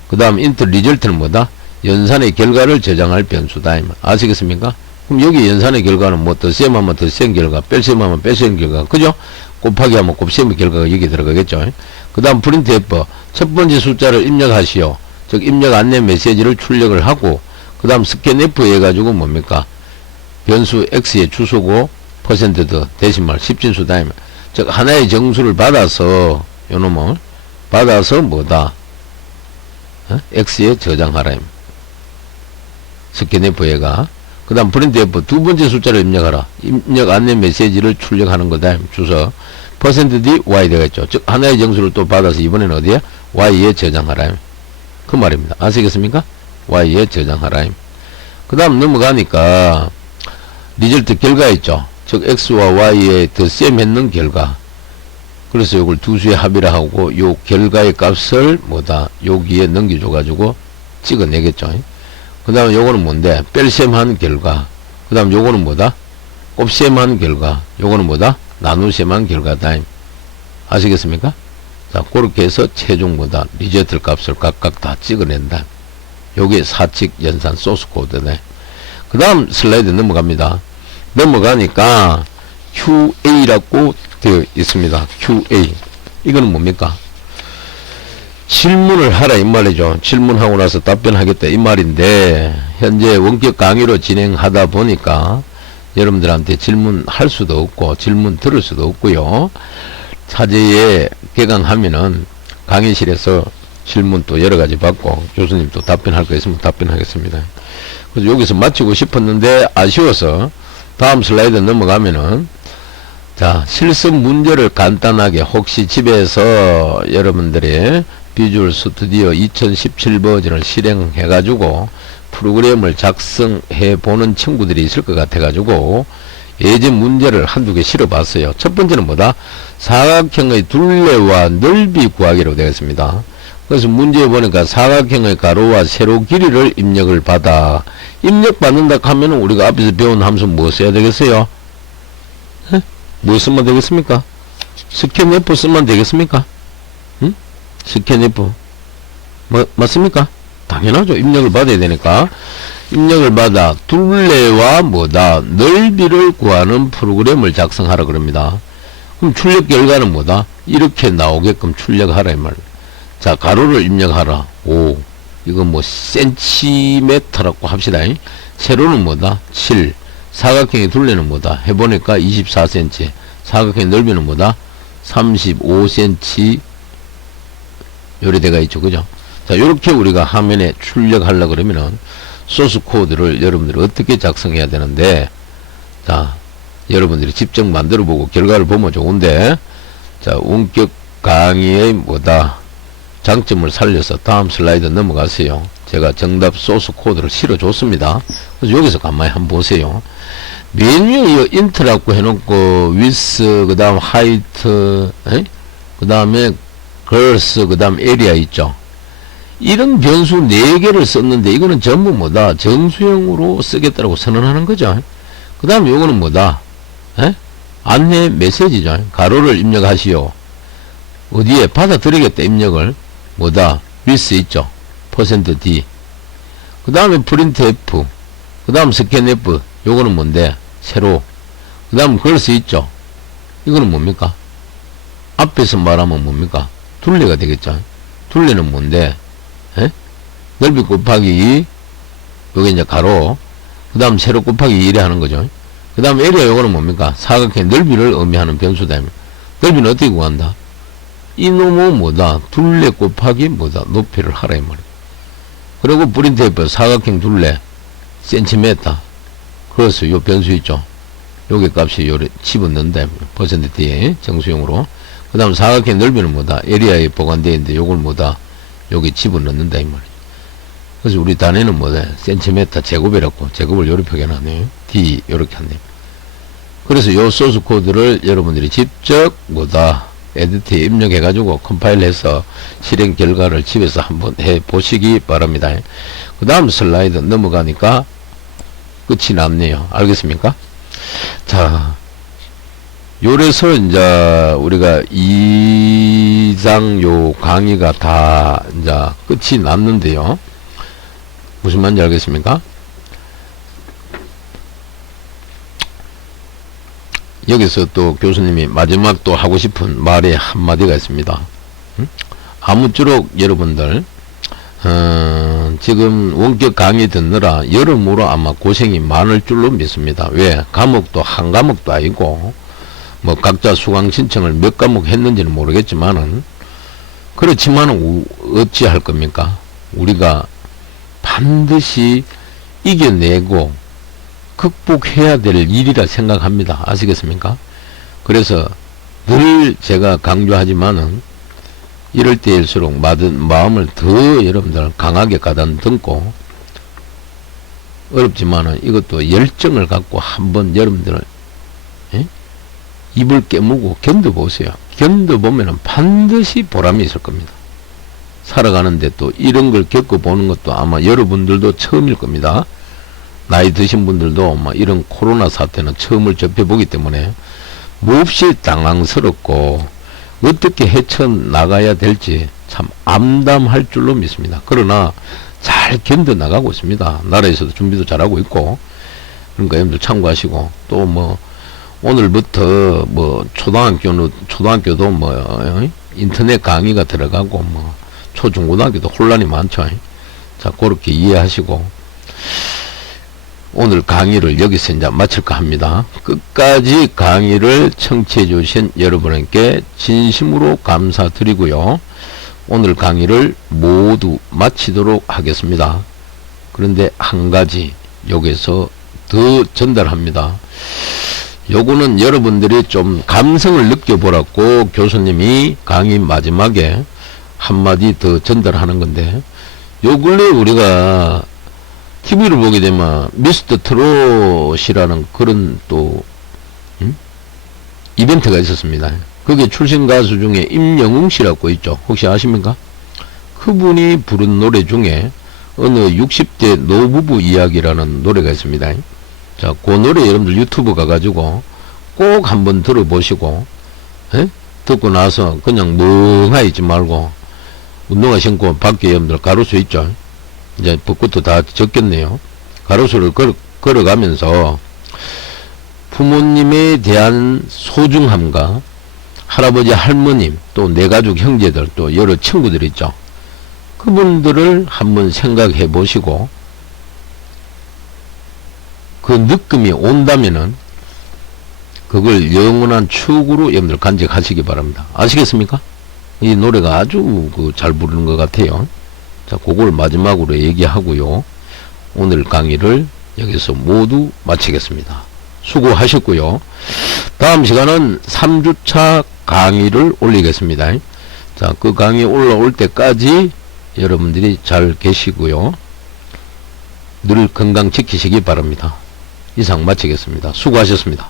그 다음 int result는 뭐다? 연산의 결과를 저장할 변수다. 아시겠습니까? 그럼 여기 연산의 결과는 뭐 덧셈하면 덧셈 결과, 뺄셈하면 뺄셈 결과, 그죠? 곱하기 하면 곱셈의 결과가 여기 들어가겠죠. 그 다음 printf, 첫 번째 숫자를 입력하시오. 즉 입력 안내 메시지를 출력을 하고, 그 다음 scanf 해가지고 뭡니까? 변수 x의 주소고 %드 데시멀 10진수다. 즉 하나의 정수를 받아서 요놈을 받아서 뭐다? x에 저장하라. scanf 해가. 그 다음 printf 두 번째 숫자를 입력하라. 입력 안내 메시지를 출력하는 거다. 주소 %d y 되겠죠. 즉 하나의 정수를 또 받아서 이번에는 어디에? y에 저장하라. 그 말입니다. 아시겠습니까? y에 저장하라. 그 다음 넘어가니까 리절트 결과 있죠. 즉 x와 y의 덧셈 했는 결과. 그래서 요걸 두 수의 합이라 하고 요 결과의 값을 뭐다? 여기에 넘겨줘 가지고 찍어내겠죠. 그 다음에 요거는 뭔데? 뺄셈한 결과. 그 다음 요거는 뭐다? 곱셈한 결과. 요거는 뭐다? 나누셈한 결과다. 아시겠습니까? 자, 그렇게 해서 최종 뭐다? 리제트 값을 각각 다 찍어낸다. 요게 사칙 연산 소스 코드네. 그 다음 슬라이드 넘어갑니다. 넘어가니까 QA라고 되어 있습니다. QA. 이거는 뭡니까? 질문을 하라 이 말이죠. 질문하고 나서 답변하겠다 이 말인데, 현재 원격 강의로 진행하다 보니까 여러분들한테 질문할 수도 없고 질문 들을 수도 없고요. 차제에 개강하면은 강의실에서 질문 또 여러가지 받고 교수님 또 답변할 거 있으면 답변하겠습니다. 그래서 여기서 마치고 싶었는데 아쉬워서 다음 슬라이드 넘어가면은, 자, 실습 문제를 간단하게 혹시 집에서 여러분들이 비주얼 스튜디오 2017 버전을 실행해 가지고 프로그램을 작성해 보는 친구들이 있을 것 같아 가지고 예전 문제를 한두 개 실어 봤어요. 첫 번째는 뭐다? 사각형의 둘레와 넓이 구하기로 되겠습니다. 그래서 문제에 보니까 사각형의 가로와 세로 길이를 입력을 받아. 입력받는다 하면 우리가 앞에서 배운 함수 뭐 써야 되겠어요? 뭐 쓰면 되겠습니까? scanf 쓰면 되겠습니까? 응? scanf. 맞습니까? 당연하죠. 입력을 받아야 되니까. 입력을 받아 둘레와 뭐다? 넓이를 구하는 프로그램을 작성하라 그럽니다. 그럼 출력 결과는 뭐다? 이렇게 나오게끔 출력하라 이 말. 자, 가로를 입력하라. 5. 이건 뭐 센티미터라고 합시다. 세로는 뭐다? 7. 사각형의 둘레는 뭐다? 해보니까 24cm. 사각형의 넓이는 뭐다? 35cm. 요래대가 있죠. 그죠? 자, 요렇게 우리가 화면에 출력하려고 그러면은 소스 코드를 여러분들이 어떻게 작성해야 되는데, 자, 여러분들이 직접 만들어 보고 결과를 보면 좋은데, 자, 원격 강의의 뭐다? 장점을 살려서 다음 슬라이드 넘어가세요. 제가 정답 소스 코드를 실어줬습니다. 그래서 여기서 가만히 한번 보세요. 메뉴에 인트라고 해놓고 with 그 다음 height 그 다음에 girls 그 다음 area 있죠. 이런 변수 4개를 썼는데 이거는 전부 뭐다? 정수형으로 쓰겠다고 선언하는 거죠. 그 다음 요거는 뭐다? 안내 메시지죠. 가로를 입력하시오. 어디에 받아들이겠다 입력을. 뭐다? with 있죠. %d. 그 다음에 printf. 그 다음 scanf. 요거는 뭔데? 세로. 그 다음 girls 있죠. 이거는 뭡니까? 앞에서 말하면 뭡니까? 둘레가 되겠죠. 둘레는 뭔데? 넓이 곱하기 2. 요게 이제 가로. 그 다음 세로 곱하기 1에 하는 거죠. 그 다음 에리아 요거는 뭡니까? 사각형의 넓이를 의미하는 변수다. 넓이는 어떻게 구한다? 이놈의 뭐다? 둘레 곱하기 뭐다? 높이를 하라 이 말이야. 그리고 프린트해봐. 사각형 둘레 센티미터. 그래서 요 변수 있죠. 요게 값이 요래 집어넣는다. 퍼센트 뒤에 정수용으로. 그 다음 사각형 넓이는 뭐다? 에리아에 보관되어 있는데 요걸 뭐다? 여기 집어넣는다 이 말이야. 그래서 우리 단위는 뭐다? 센티미터 제곱이라고. 제곱을 요렇게 표현하네요. D 요렇게 한대요. 그래서 요 소스 코드를 여러분들이 직접 뭐다? 에디트에 입력해가지고 컴파일해서 실행 결과를 집에서 한번 해보시기 바랍니다. 그 다음 슬라이드 넘어가니까 끝이 남네요. 알겠습니까? 자, 요래서 이제 우리가 2장 요 강의가 다 이제 끝이 났는데요. 무슨 말인지 알겠습니까? 여기서 또 교수님이 마지막 또 하고 싶은 말에 한마디가 있습니다. 아무쪼록 여러분들 지금 원격 강의 듣느라 여러모로 아마 고생이 많을 줄로 믿습니다. 왜? 과목도 한 과목도 아니고 뭐 각자 수강 신청을 몇 과목 했는지는 모르겠지만은 그렇지만은 어찌 할 겁니까? 우리가 반드시 이겨내고 극복해야 될 일이라 생각합니다. 아시겠습니까? 그래서 늘 제가 강조하지만은 이럴 때일수록 마음을 더 여러분들 강하게 가다듬고 어렵지만은 이것도 열정을 갖고 한번 여러분들 입을 깨무고 견뎌보세요. 견뎌보면은 반드시 보람이 있을 겁니다. 살아가는데 또 이런 걸 겪어보는 것도 아마 여러분들도 처음일 겁니다. 나이 드신 분들도 막 이런 코로나 사태는 처음을 접해보기 때문에 몹시 당황스럽고 어떻게 헤쳐나가야 될지 참 암담할 줄로 믿습니다. 그러나 잘 견뎌나가고 있습니다. 나라에서도 준비도 잘하고 있고, 그러니까 여러분들 참고하시고, 또 뭐 오늘부터 뭐 초등학교도 뭐 인터넷 강의가 들어가고 뭐 초중고등학교도 혼란이 많죠. 자, 그렇게 이해하시고 오늘 강의를 여기서 이제 마칠까 합니다. 끝까지 강의를 청취해 주신 여러분께 진심으로 감사드리고요. 오늘 강의를 모두 마치도록 하겠습니다. 그런데 한 가지 여기서 더 전달합니다. 요거는 여러분들이 좀 감성을 느껴보라고 교수님이 강의 마지막에 한마디 더 전달하는 건데, 요 근래 우리가 TV를 보게 되면 미스터 트롯이라는 그런 또 이벤트가 있었습니다. 거기에 출신 가수 중에 임영웅 씨라고 있죠. 혹시 아십니까? 그분이 부른 노래 중에 어느 60대 노부부 이야기라는 노래가 있습니다. 자, 그 노래 여러분들 유튜브 가가지고 꼭 한번 들어보시고, 듣고 나서 그냥 멍하니 있지 말고 운동화 신고 밖에 여러분들 가로수 있죠. 이제 벚꽃도 다 적겠네요. 가로수를 걸어가면서 부모님에 대한 소중함과 할아버지 할머님 또 내 가족 형제들 또 여러 친구들 있죠. 그분들을 한번 생각해 보시고 그 느낌이 온다면은 그걸 영원한 추억으로 여러분들 간직하시기 바랍니다. 아시겠습니까? 이 노래가 아주 잘 부르는 것 같아요. 자, 그걸 마지막으로 얘기하고요. 오늘 강의를 여기서 모두 마치겠습니다. 수고하셨고요. 다음 시간은 3주차 강의를 올리겠습니다. 자, 그 강의 올라올 때까지 여러분들이 잘 계시고요. 늘 건강 지키시기 바랍니다. 이상 마치겠습니다. 수고하셨습니다.